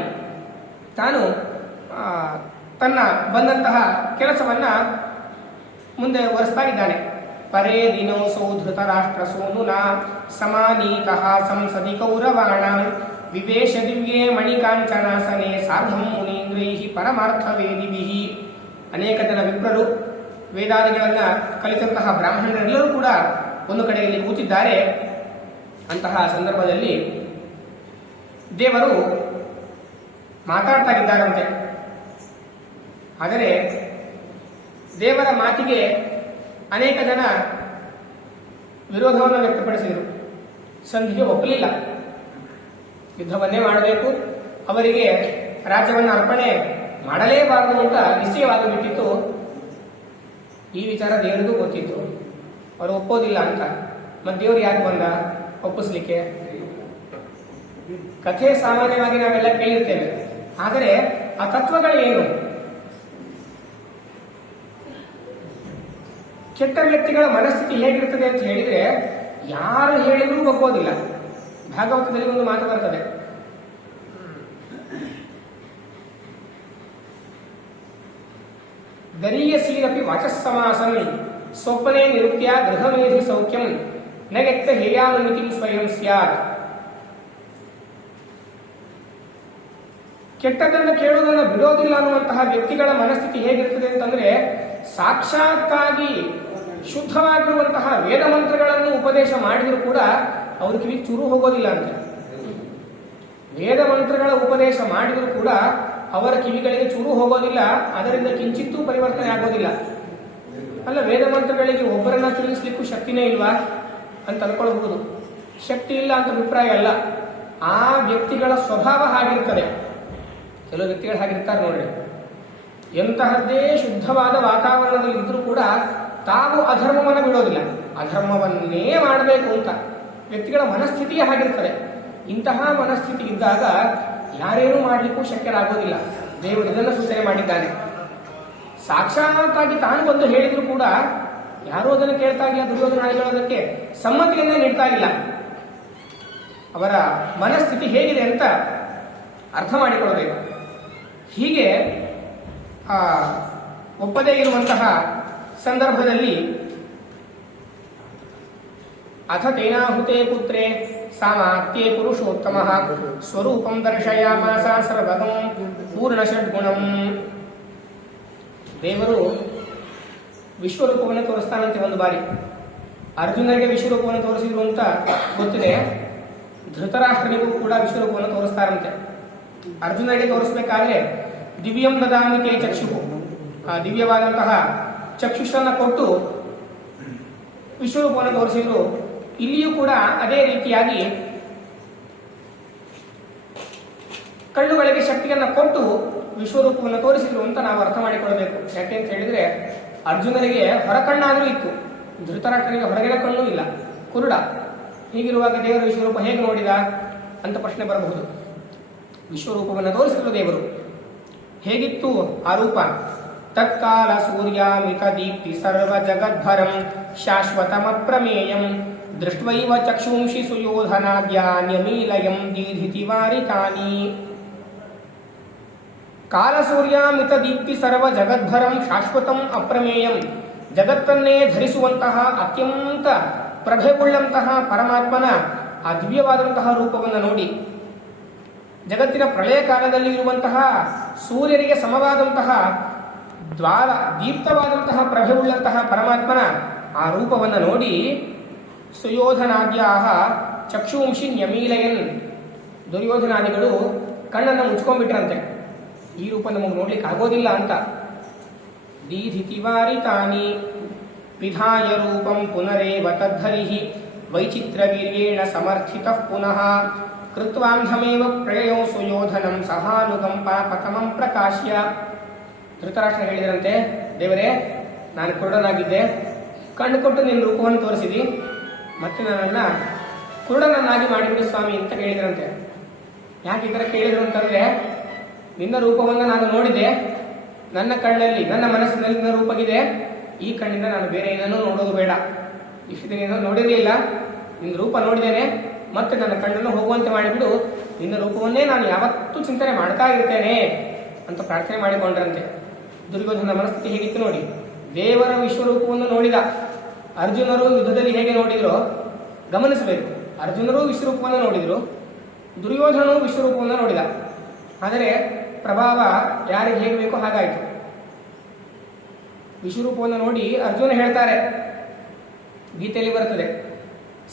ತಾನು ತನ್ನ ಬಂದಂತಹ ಕೆಲಸವನ್ನ ಮುಂದೆ ಒರೆಸ್ತಾ ಇದ್ದಾನೆ. ಪರೇ ದಿನೋ ಸೌಧೃತ ರಾಷ್ಟ್ರ ಸೋನುನಾ ಸಮಾನೀತಃ ಸಂಸದಿ ಕೌರವಾಣ ವಿವೇಶ ದಿವ್ಯೇ ಮಣಿಕಾಂಚನಾಸನೆ ಸಾರ್ಧಂ ಮುನೀಂದ್ರೈಹಿ ಪರಮಾರ್ಥ ವೇದಿಭಿಹಿ. ಅನೇಕ ಜನ ವಿಪ್ರರು, ವೇದಾದಿಗಳನ್ನ ಕಲಿತಂತಹ ಬ್ರಾಹ್ಮಣರೆಲ್ಲರೂ ಕೂಡ ಒಂದು ಕಡೆಯಲ್ಲಿ ಕೂತಿದ್ದಾರೆ. ಅಂತಹ ಸಂದರ್ಭದಲ್ಲಿ ದೇವರು ಮಾತಾಡ್ತಾ ಇದ್ದಾರಂತೆ. ಆದರೆ ದೇವರ ಮಾತಿಗೆ ಅನೇಕ ಜನ ವಿರೋಧವನ್ನು ವ್ಯಕ್ತಪಡಿಸಿದರು. ಸಂಧಿಗೆ ಒಪ್ಪಲಿಲ್ಲ. ಯುದ್ಧವನ್ನೇ ಮಾಡಬೇಕು, ಅವರಿಗೆ ರಾಜ್ಯವನ್ನು ಅರ್ಪಣೆ ಮಾಡಲೇಬಾರದು ಅಂತ ನಿಶ್ಚಯವಾಗಿ ಬಿಟ್ಟಿತ್ತು. ಈ ವಿಚಾರ ದೇವರಿಗೂ ಗೊತ್ತಿತ್ತು, ಅವರು ಒಪ್ಪೋದಿಲ್ಲ ಅಂತ. ಮತ್ತೆ ದೇವರು ಯಾಕೆ ಬಂದ ಒಪ್ಪಿಸ್ಲಿಕ್ಕೆ? ಕಥೆ ಸಾಮಾನ್ಯವಾಗಿ ನಾವೆಲ್ಲ ಕೇಳಿರ್ತೇವೆ, ಆದರೆ ಆ ತತ್ವಗಳೇನು? ಕೆಟ್ಟ ವ್ಯಕ್ತಿಗಳ ಮನಸ್ಥಿತಿ ಹೇಗಿರ್ತದೆ ಅಂತ ಹೇಳಿದ್ರೆ ಯಾರು ಹೇಳಿದ್ರೂ ಒಪ್ಪೋದಿಲ್ಲ. ಭಾಗವತದಲ್ಲಿ ಒಂದು ಮಾತು ಬರ್ತದೆ, ದರೀಯಸೀರಪಿ ವಾಚಸ್ಸಮಾಸನ್ ಸ್ವಪ್ನೇ ನಿರುಕ್ತ್ಯ ಗೃಹಮೇಧಿ ಸೌಖ್ಯಂ ನಗೆತ್ತ ಹೇಯಾನುಮಿತಿಂ ಸ್ವಯಂ ಸ್ಯಾತ್. ಕೆಟ್ಟದನ್ನು ಕೇಳುವುದನ್ನು ಬಿಡೋದಿಲ್ಲ ಅನ್ನುವಂತಹ ವ್ಯಕ್ತಿಗಳ ಮನಸ್ಥಿತಿ ಹೇಗಿರ್ತದೆ ಅಂತಂದ್ರೆ, ಸಾಕ್ಷಾತ್ತಾಗಿ ಶುದ್ಧವಾಗಿರುವಂತಹ ವೇದ ಮಂತ್ರಗಳನ್ನು ಉಪದೇಶ ಮಾಡಿದರೂ ಕೂಡ ಅವ್ರ ಕಿವಿ ಚೂರು ಹೋಗೋದಿಲ್ಲ ಅಂತ. ವೇದ ಮಂತ್ರಗಳ ಉಪದೇಶ ಮಾಡಿದರೂ ಕೂಡ ಅವರ ಕಿವಿಗಳಿಗೆ ಚೂರು ಹೋಗೋದಿಲ್ಲ, ಅದರಿಂದ ಕಿಂಚಿತ್ತೂ ಪರಿವರ್ತನೆ ಆಗೋದಿಲ್ಲ. ಅಲ್ಲ, ವೇದ ಮಂತ್ರಗಳಿಗೆ ಒಬ್ಬರನ್ನ ತಿಳಿಸ್ಲಿಕ್ಕೂ ಶಕ್ತಿನೇ ಇಲ್ವಾ ಅಂತ ಅನ್ಕೊಳ್ಬಹುದು. ಶಕ್ತಿ ಇಲ್ಲ ಅಂತ ಅಭಿಪ್ರಾಯ ಅಲ್ಲ, ಆ ವ್ಯಕ್ತಿಗಳ ಸ್ವಭಾವ ಹಾಗಿರ್ತದೆ. ಕೆಲವು ವ್ಯಕ್ತಿಗಳು ಹಾಗಿರ್ತಾರೆ ನೋಡ್ರಿ, ಎಂತಹದ್ದೇ ಶುದ್ಧವಾದ ವಾತಾವರಣದಲ್ಲಿ ಇದ್ರೂ ಕೂಡ ತಾವು ಅಧರ್ಮವನ್ನು ಬಿಡೋದಿಲ್ಲ, ಅಧರ್ಮವನ್ನೇ ಮಾಡಬೇಕು ಅಂತ ವ್ಯಕ್ತಿಗಳ ಮನಸ್ಥಿತಿಯೇ ಹಾಗಿರ್ತದೆ. ಇಂತಹ ಮನಸ್ಥಿತಿ ಇದ್ದಾಗ ಯಾರೇನೂ ಮಾಡಲಿಕ್ಕೂ ಶಕ್ಯರಾಗೋದಿಲ್ಲ. ದೇವರು ಇದನ್ನು ಸೂಚನೆ ಮಾಡಿದ್ದಾನೆ. ಸಾಕ್ಷಾತ್ತಾಗಿ ತಾನು ಬಂದು ಹೇಳಿದ್ರು ಕೂಡ ಯಾರೂ ಅದನ್ನು ಕೇಳ್ತಾ ಇಲ್ಲ. ದುರ್ಯೋಧನ ಹೇಳೋದಕ್ಕೆ ಸಮ್ಮತಿಯನ್ನೇ ನೀಡ್ತಾ ಇಲ್ಲ. ಅವರ ಮನಸ್ಥಿತಿ ಹೇಗಿದೆ ಅಂತ ಅರ್ಥ ಮಾಡಿಕೊಳ್ಳಬೇಕು. ಹೀಗೆ ಒಪ್ಪದೇ ಇರುವಂತಹ ಸಂದರ್ಭದಲ್ಲಿ ಅಥ ತೇನಾಹುತೆ ಪುತ್ರೇ ಸಾಮಾತ್ಯೇ ಪುರುಷೋತ್ತಮ ಸ್ವರೂಪಂ ದರ್ಶಯಾಮಾಸ ಸರ್ವಗಂ ಪೂರ್ಣ ಷಡ್ಗುಣಂ. ದೇವರು ವಿಶ್ವರೂಪವನ್ನು ತೋರಿಸ್ತಾನಂತೆ ಒಂದು ಬಾರಿ. ಅರ್ಜುನರಿಗೆ ವಿಶ್ವರೂಪವನ್ನು ತೋರಿಸಿದ್ರು ಅಂತ ಗೊತ್ತಿದೆ. ಧೃತರಾಷ್ಟ್ರನಿಗೂ ಕೂಡ ವಿಶ್ವರೂಪವನ್ನು ತೋರಿಸ್ತಾರಂತೆ. ಅರ್ಜುನರಿಗೆ ತೋರಿಸಬೇಕಾದ್ರೆ ದಿವ್ಯಂ ದದಾಮಿತೆ ಚಕ್ಷು, ದಿವ್ಯವಾದಂತಹ ಚಕ್ಷುಷನ್ನು ಕೊಟ್ಟು ವಿಶ್ವರೂಪವನ್ನು ತೋರಿಸಿದ್ರು. ಇಲ್ಲಿಯೂ ಕೂಡ ಅದೇ ರೀತಿಯಾಗಿ ಕಣ್ಣುಗಳಿಗೆ ಶಕ್ತಿಯನ್ನು ಕೊಟ್ಟು ವಿಶ್ವರೂಪವನ್ನು ತೋರಿಸಿದ್ರು ಅಂತ ನಾವು ಅರ್ಥ ಮಾಡಿಕೊಳ್ಳಬೇಕು. ಯಾಕೆ ಅಂತ ಹೇಳಿದ್ರೆ ಅರ್ಜುನರಿಗೆ ಹೊರಕಣ್ಣಾದರೂ ಇತ್ತು, ಧೃತರಾಷ್ಟ್ರನಿಗೆ ಹೊರಗಿನ ಕಣ್ಣು ಇಲ್ಲ, ಕುರುಡ. ಹೀಗಿರುವಾಗ ದೇವರ ವಿಶ್ವರೂಪ ಹೇಗೆ ನೋಡಿದ ಅಂತ ಪ್ರಶ್ನೆ ಬರಬಹುದು. ವಿಶ್ವರೂಪವನ್ನು ತೋರಿಸಿದ್ರು ದೇವರು. ಹೇಗಿತ್ತು ಆ ರೂಪ? ತತ್ಕಾಲ ಸೂರ್ಯಾಮಿತ ದೀಪ್ತಿ ಸರ್ವ ಜಗದ್ಭರಂ ಶಾಶ್ವತಮಪ್ರಮೇಯಂ ದೃಷ್ಟ್ವೈವ ಚಕ್ಷುಂಷಿ ಸುಯೋಧನಾದ್ಯಾನ್ಯಮೀಲಯಂ ದೀಧಿತಿ ವಾರಿತಾನಿ. ಕಾಲಸೂರ್ಯಾಮಿತ ದೀಪ್ತಿ ಸರ್ವ ಜಗದ್ಭರಂ ಶಾಶ್ವತಂ ಅಪ್ರಮೇಯಂ. ಜಗತ್ತನ್ನೇ ಧರಿಸುವಂತಹ ಅತ್ಯಂತ ಪ್ರಭೆಯುಳ್ಳಂತಹ ಪರಮಾತ್ಮನ ಆ ದಿವ್ಯವಾದಂತಹ ರೂಪವನ್ನು ನೋಡಿ, ಜಗತ್ತಿನ ಪ್ರಳಯ ಕಾಲದಲ್ಲಿ ಇರುವಂತಹ ಸೂರ್ಯನಿಗೆ ಸಮವಾದಂತಹ ದೀಪ್ತವಾದಂತಹ ಪ್ರಭೆಯುಳ್ಳಂತಹ ಪರಮಾತ್ಮನ ಆ ರೂಪವನ್ನು ನೋಡಿ ಸುಯೋಧನಾದ್ಯಾಹ ಚಕ್ಷುಂಷಿ ನ್ಯಮೀಲಯನ್, ದುರ್ಯೋಧನಾದಿಗಳು ಕಣ್ಣನ್ನು ಮುಚ್ಕೊಂಡ್ಬಿಟ್ರಂತೆ. ಈ ರೂಪ ನಮಗೆ ನೋಡ್ಲಿಕ್ಕೆ ಆಗೋದಿಲ್ಲ ಅಂತ. ದೀಧಿತಿ ವಾರಿತಾನಿ ವಿಧಾಯ ರೂಪಂ ಪುನರೇವ ತದ್ಧರಿಹಿ ವೈಚಿತ್ರವೀರ್ಯೇಣ ಸಮರ್ಥಿತಃ ಪುನಃ ಕೃತ್ವಾಂಧಮೇವ ಪ್ರಯಯೋ ಸುಯೋಧನಂ ಸಹಾನುಕಂಪಾ ಪತಮಂ ಪ್ರಕಾಶ್ಯ. ಧೃತರಾಷ್ಟ್ರ ಹೇಳಿದರಂತೆ, ದೇವರೇ, ನಾನು ಕುರುಡನಾಗಿದ್ದೆ, ಕಣ್ಣು ಕೊಟ್ಟು ನಿನ್ನ ರೂಪವನ್ನು ತೋರಿಸಿದಿ, ಮತ್ತೆ ನನ್ನನ್ನು ಕುರುಡನನ್ನಾಗಿ ಮಾಡಿಬಿಡು ಸ್ವಾಮಿ ಅಂತ ಕೇಳಿದ್ರಂತೆ. ಯಾಕೆ ಈ ಥರ ಕೇಳಿದ್ರು ಅಂತಂದ್ರೆ, ನಿನ್ನ ರೂಪವನ್ನು ನಾನು ನೋಡಿದೆ, ನನ್ನ ಕಣ್ಣಲ್ಲಿ ನನ್ನ ಮನಸ್ಸಿನಲ್ಲಿ ನಿನ್ನ ರೂಪಗಿದೆ, ಈ ಕಣ್ಣಿಂದ ನಾನು ಬೇರೆ ಏನನ್ನೂ ನೋಡೋದು ಬೇಡ. ಇಷ್ಟು ದಿನ ನೋಡಿರಲಿಲ್ಲ, ನಿನ್ನ ರೂಪ ನೋಡಿದ್ದೇನೆ, ಮತ್ತೆ ನನ್ನ ಕಣ್ಣನ್ನು ಹೋಗುವಂತೆ ಮಾಡಿಬಿಡು, ನಿನ್ನ ರೂಪವನ್ನೇ ನಾನು ಯಾವತ್ತೂ ಚಿಂತನೆ ಮಾಡ್ತಾ ಇರ್ತೇನೆ ಅಂತ ಪ್ರಾರ್ಥನೆ ಮಾಡಿಕೊಂಡ್ರಂತೆ. ದುರ್ಯೋಧನ ಮನಸ್ಥಿತಿ ಹೇಗಿತ್ತು ನೋಡಿ. ದೇವರ ವಿಶ್ವರೂಪವನ್ನು ನೋಡಿದ. ಅರ್ಜುನರು ಯುದ್ಧದಲ್ಲಿ ಹೇಗೆ ನೋಡಿದ್ರೋ ಗಮನಿಸಬೇಕು. ಅರ್ಜುನರು ವಿಶ್ವರೂಪವನ್ನು ನೋಡಿದ್ರು, ದುರ್ಯೋಧನನು ವಿಶ್ವರೂಪವನ್ನು ನೋಡಿದ. ಆದರೆ ಪ್ರಭಾವ ಯಾರಿಗೆ ಹೇಗೆ ಬೇಕೋ ಹಾಗಾಯಿತು. ವಿಶ್ವರೂಪವನ್ನು ನೋಡಿ ಅರ್ಜುನ ಹೇಳ್ತಾರೆ, ಗೀತೆಯಲ್ಲಿ ಬರುತ್ತದೆ,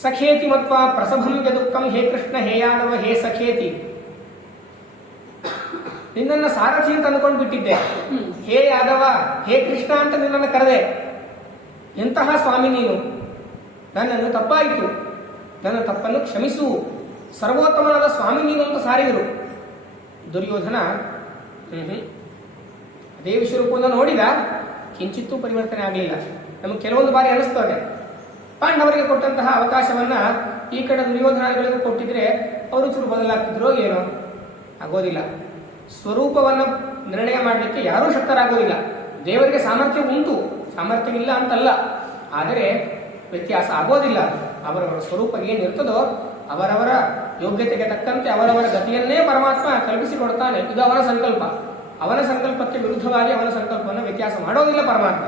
ಸಖೇತಿ ಮತ್ವ ಪ್ರಸಭಂ ಯದುಕ್ತಂ ಹೇ ಕೃಷ್ಣ ಹೇ ಯಾದವ ಹೇ ಸಖೇತಿ. ನಿನ್ನನ್ನು ಸಾರಥಿ ಅಂತ ಅಂದ್ಕೊಂಡು ಬಿಟ್ಟಿದ್ದೆ, ಹೇ ಯಾದವ ಹೇ ಕೃಷ್ಣ ಅಂತ ನಿನ್ನನ್ನು ಕರೆದೆ. ಎಂತಹ ಸ್ವಾಮಿ ನೀನು, ನನ್ನನ್ನು ತಪ್ಪಾಯಿತು, ನನ್ನ ತಪ್ಪನ್ನು ಕ್ಷಮಿಸು, ಸರ್ವೋತ್ತಮನಾದ ಸ್ವಾಮಿ ನೀನು ಅಂತ ಸಾರಿದರು. ದುರ್ಯೋಧನ ಅದೇ ವಿಶ್ವರೂಪವನ್ನು ನೋಡಿದ, ಕಿಂಚಿತ್ತೂ ಪರಿವರ್ತನೆ ಆಗಲಿಲ್ಲ. ನಮಗೆ ಕೆಲವೊಂದು ಬಾರಿ ಅನಿಸ್ತದೆ, ಪಾಂಡವರಿಗೆ ಕೊಟ್ಟಂತಹ ಅವಕಾಶವನ್ನ ಈ ಕಡೆ ದುರ್ಯೋಧನಗಳಿಗೂ ಕೊಟ್ಟಿದ್ರೆ ಅವರು ಚೂರು ಬದಲಾಗ್ತಿದ್ರೋ ಏನೋ. ಆಗೋದಿಲ್ಲ. ಸ್ವರೂಪವನ್ನು ನಿರ್ಣಯ ಮಾಡಲಿಕ್ಕೆ ಯಾರೂ ಶಕ್ತರಾಗೋದಿಲ್ಲ. ದೇವರಿಗೆ ಸಾಮರ್ಥ್ಯ ಉಂಟು, ಸಾಮರ್ಥ್ಯವಿಲ್ಲ ಅಂತಲ್ಲ, ಆದರೆ ವ್ಯತ್ಯಾಸ ಆಗೋದಿಲ್ಲ. ಅವರವರ ಸ್ವರೂಪ ಏನಿರ್ತದೋ ಅವರವರ ಯೋಗ್ಯತೆಗೆ ತಕ್ಕಂತೆ ಅವರವರ ಗತಿಯನ್ನೇ ಪರಮಾತ್ಮ ಕಲ್ಪಿಸಿಕೊಡ್ತಾನೆ. ಇದು ಅವನ ಸಂಕಲ್ಪ. ಅವನ ಸಂಕಲ್ಪಕ್ಕೆ ವಿರುದ್ಧವಾಗಿ ಅವನ ಸಂಕಲ್ಪವನ್ನು ವ್ಯತ್ಯಾಸ ಮಾಡೋದಿಲ್ಲ ಪರಮಾತ್ಮ.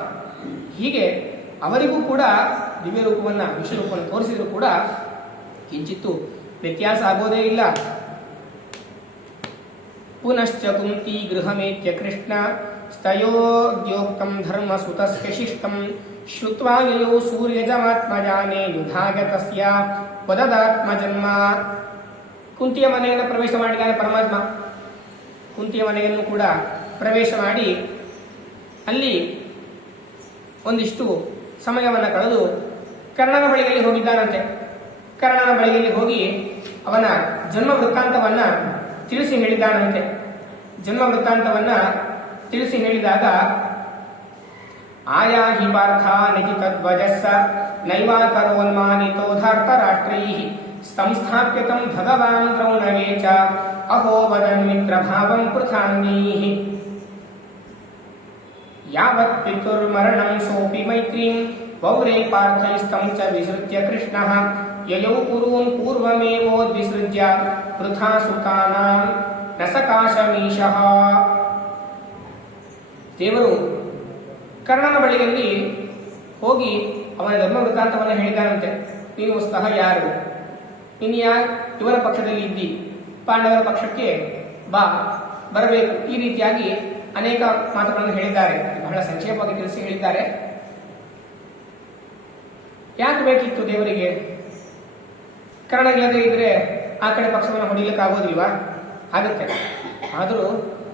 ಹೀಗೆ ಅವರಿಗೂ ಕೂಡ ದಿವ್ಯ ರೂಪವನ್ನು ವಿಶ್ವರೂಪವನ್ನು ತೋರಿಸಿದ್ರು ಕೂಡ ಕಿಂಚಿತ್ತು ವ್ಯತ್ಯಾಸ ಆಗೋದೇ ಇಲ್ಲ. ಪುನಶ್ಚ ಕುಂತಿ ಗೃಹಮೇತ್ಯ ಕೃಷ್ಣ ಸ್ತಯೋದ್ಯೋಕ್ತಂ ಧರ್ಮ ಸುತಸ್ಯ ಶಿಷ್ಟಂ ಶ್ರುತ್ವಾ ಯಯೌ ಸೂರ್ಯಜಮಾತ್ಮಜಾನೇ ಯುಧಾಯ ತಸ್ಯ ಪದದಾತ್ಮ ಜನ್ಮ. ಕುಂತಿಯ ಮನೆಯನ್ನು ಪ್ರವೇಶ ಮಾಡಿದ್ದಾನೆ ಪರಮಾತ್ಮ. ಕುಂತಿಯ ಮನೆಯನ್ನು ಕೂಡ ಪ್ರವೇಶ ಮಾಡಿ ಅಲ್ಲಿ ಒಂದಿಷ್ಟು ಸಮಯವನ್ನು ಕಳೆದು ಕರ್ಣನ ಬಳಿಯಲ್ಲಿ ಹೋಗಿದ್ದಾನಂತೆ. ಕರ್ಣನ ಬಳಿಯಲ್ಲಿ ಹೋಗಿ ಅವನ ಜನ್ಮ ವೃತ್ತಾಂತವನ್ನ ತಿಳಿಸಿ ಹೇಳಿದ್ದಾನಂತೆ. ಜನ್ಮ ವೃತ್ತಾಂತವನ್ನ ತಿಳಿಸಿ ಹೇಳಿದಾಗ ಆಯಾ ಹಿ ಪಾರ್ಥ ನಿಖಿತಧ್ವಜಸ್ಸ ನೈವಾಕರೋನ್ಮಾನಿತೋ ಧಾರ್ತರಾಷ್ಟ್ರೈಃ ಸಂಸ್ಥಾಪ್ಯತಂ ಭಗವಾನ್ ದ್ರೌಣವೇ ಚ ಅಹೋ ವದನ್ ಮಿತ್ರಭಾವಂ ಪೃಥಾಂಗೀಃ ಯಾವತ್ ಪಿತುರ್ಮರಣಂ ಸೋಪಿ ಮೈತ್ರೀಂ ವೌರೇ ಪಾರ್ಥೈಸ್ತಂ ಚ ವಿಸೃಜ್ಯ ಕೃಷ್ಣಃ ಯಯೌ ಕುರೂನ್ ಪೂರ್ವಮೇವೋದ್ವಿಸೃಜ್ಯ ವೃಥಾ ಸುತಾನಾಂ ನ ಸಕಾಶಮೀಶಃ. ದೇವರು ಕರ್ಣನ ಬಳಿಯಲ್ಲಿ ಹೋಗಿ ಅವನ ಧರ್ಮ ವೃತ್ತಾಂತವನ್ನು ಹೇಳಿದಾನಂತೆ. ನೀನು ವಸ್ತಃ ಯಾರು, ನೀನು ಇವರ ಪಕ್ಷದಲ್ಲಿ ಇದ್ದಿ, ಪಾಂಡವರ ಪಕ್ಷಕ್ಕೆ ಬರಬೇಕು, ಈ ರೀತಿಯಾಗಿ ಅನೇಕ ಮಾತುಗಳನ್ನು ಹೇಳಿದ್ದಾರೆ. ಬಹಳ ಸಂಕ್ಷೇಪವಾಗಿ ತಿಳಿಸಿ ಹೇಳಿದ್ದಾರೆ. ಯಾಕೆ ಬೇಕಿತ್ತು ದೇವರಿಗೆ? ಕರ್ಣ ಇಲ್ಲದೆ ಇದ್ರೆ ಆ ಕಡೆ ಪಕ್ಷವನ್ನು ಹೊಡಿಲಿಕ್ಕೆ ಆಗೋದಿಲ್ವಾ? ಆಗುತ್ತೆ. ಆದರೂ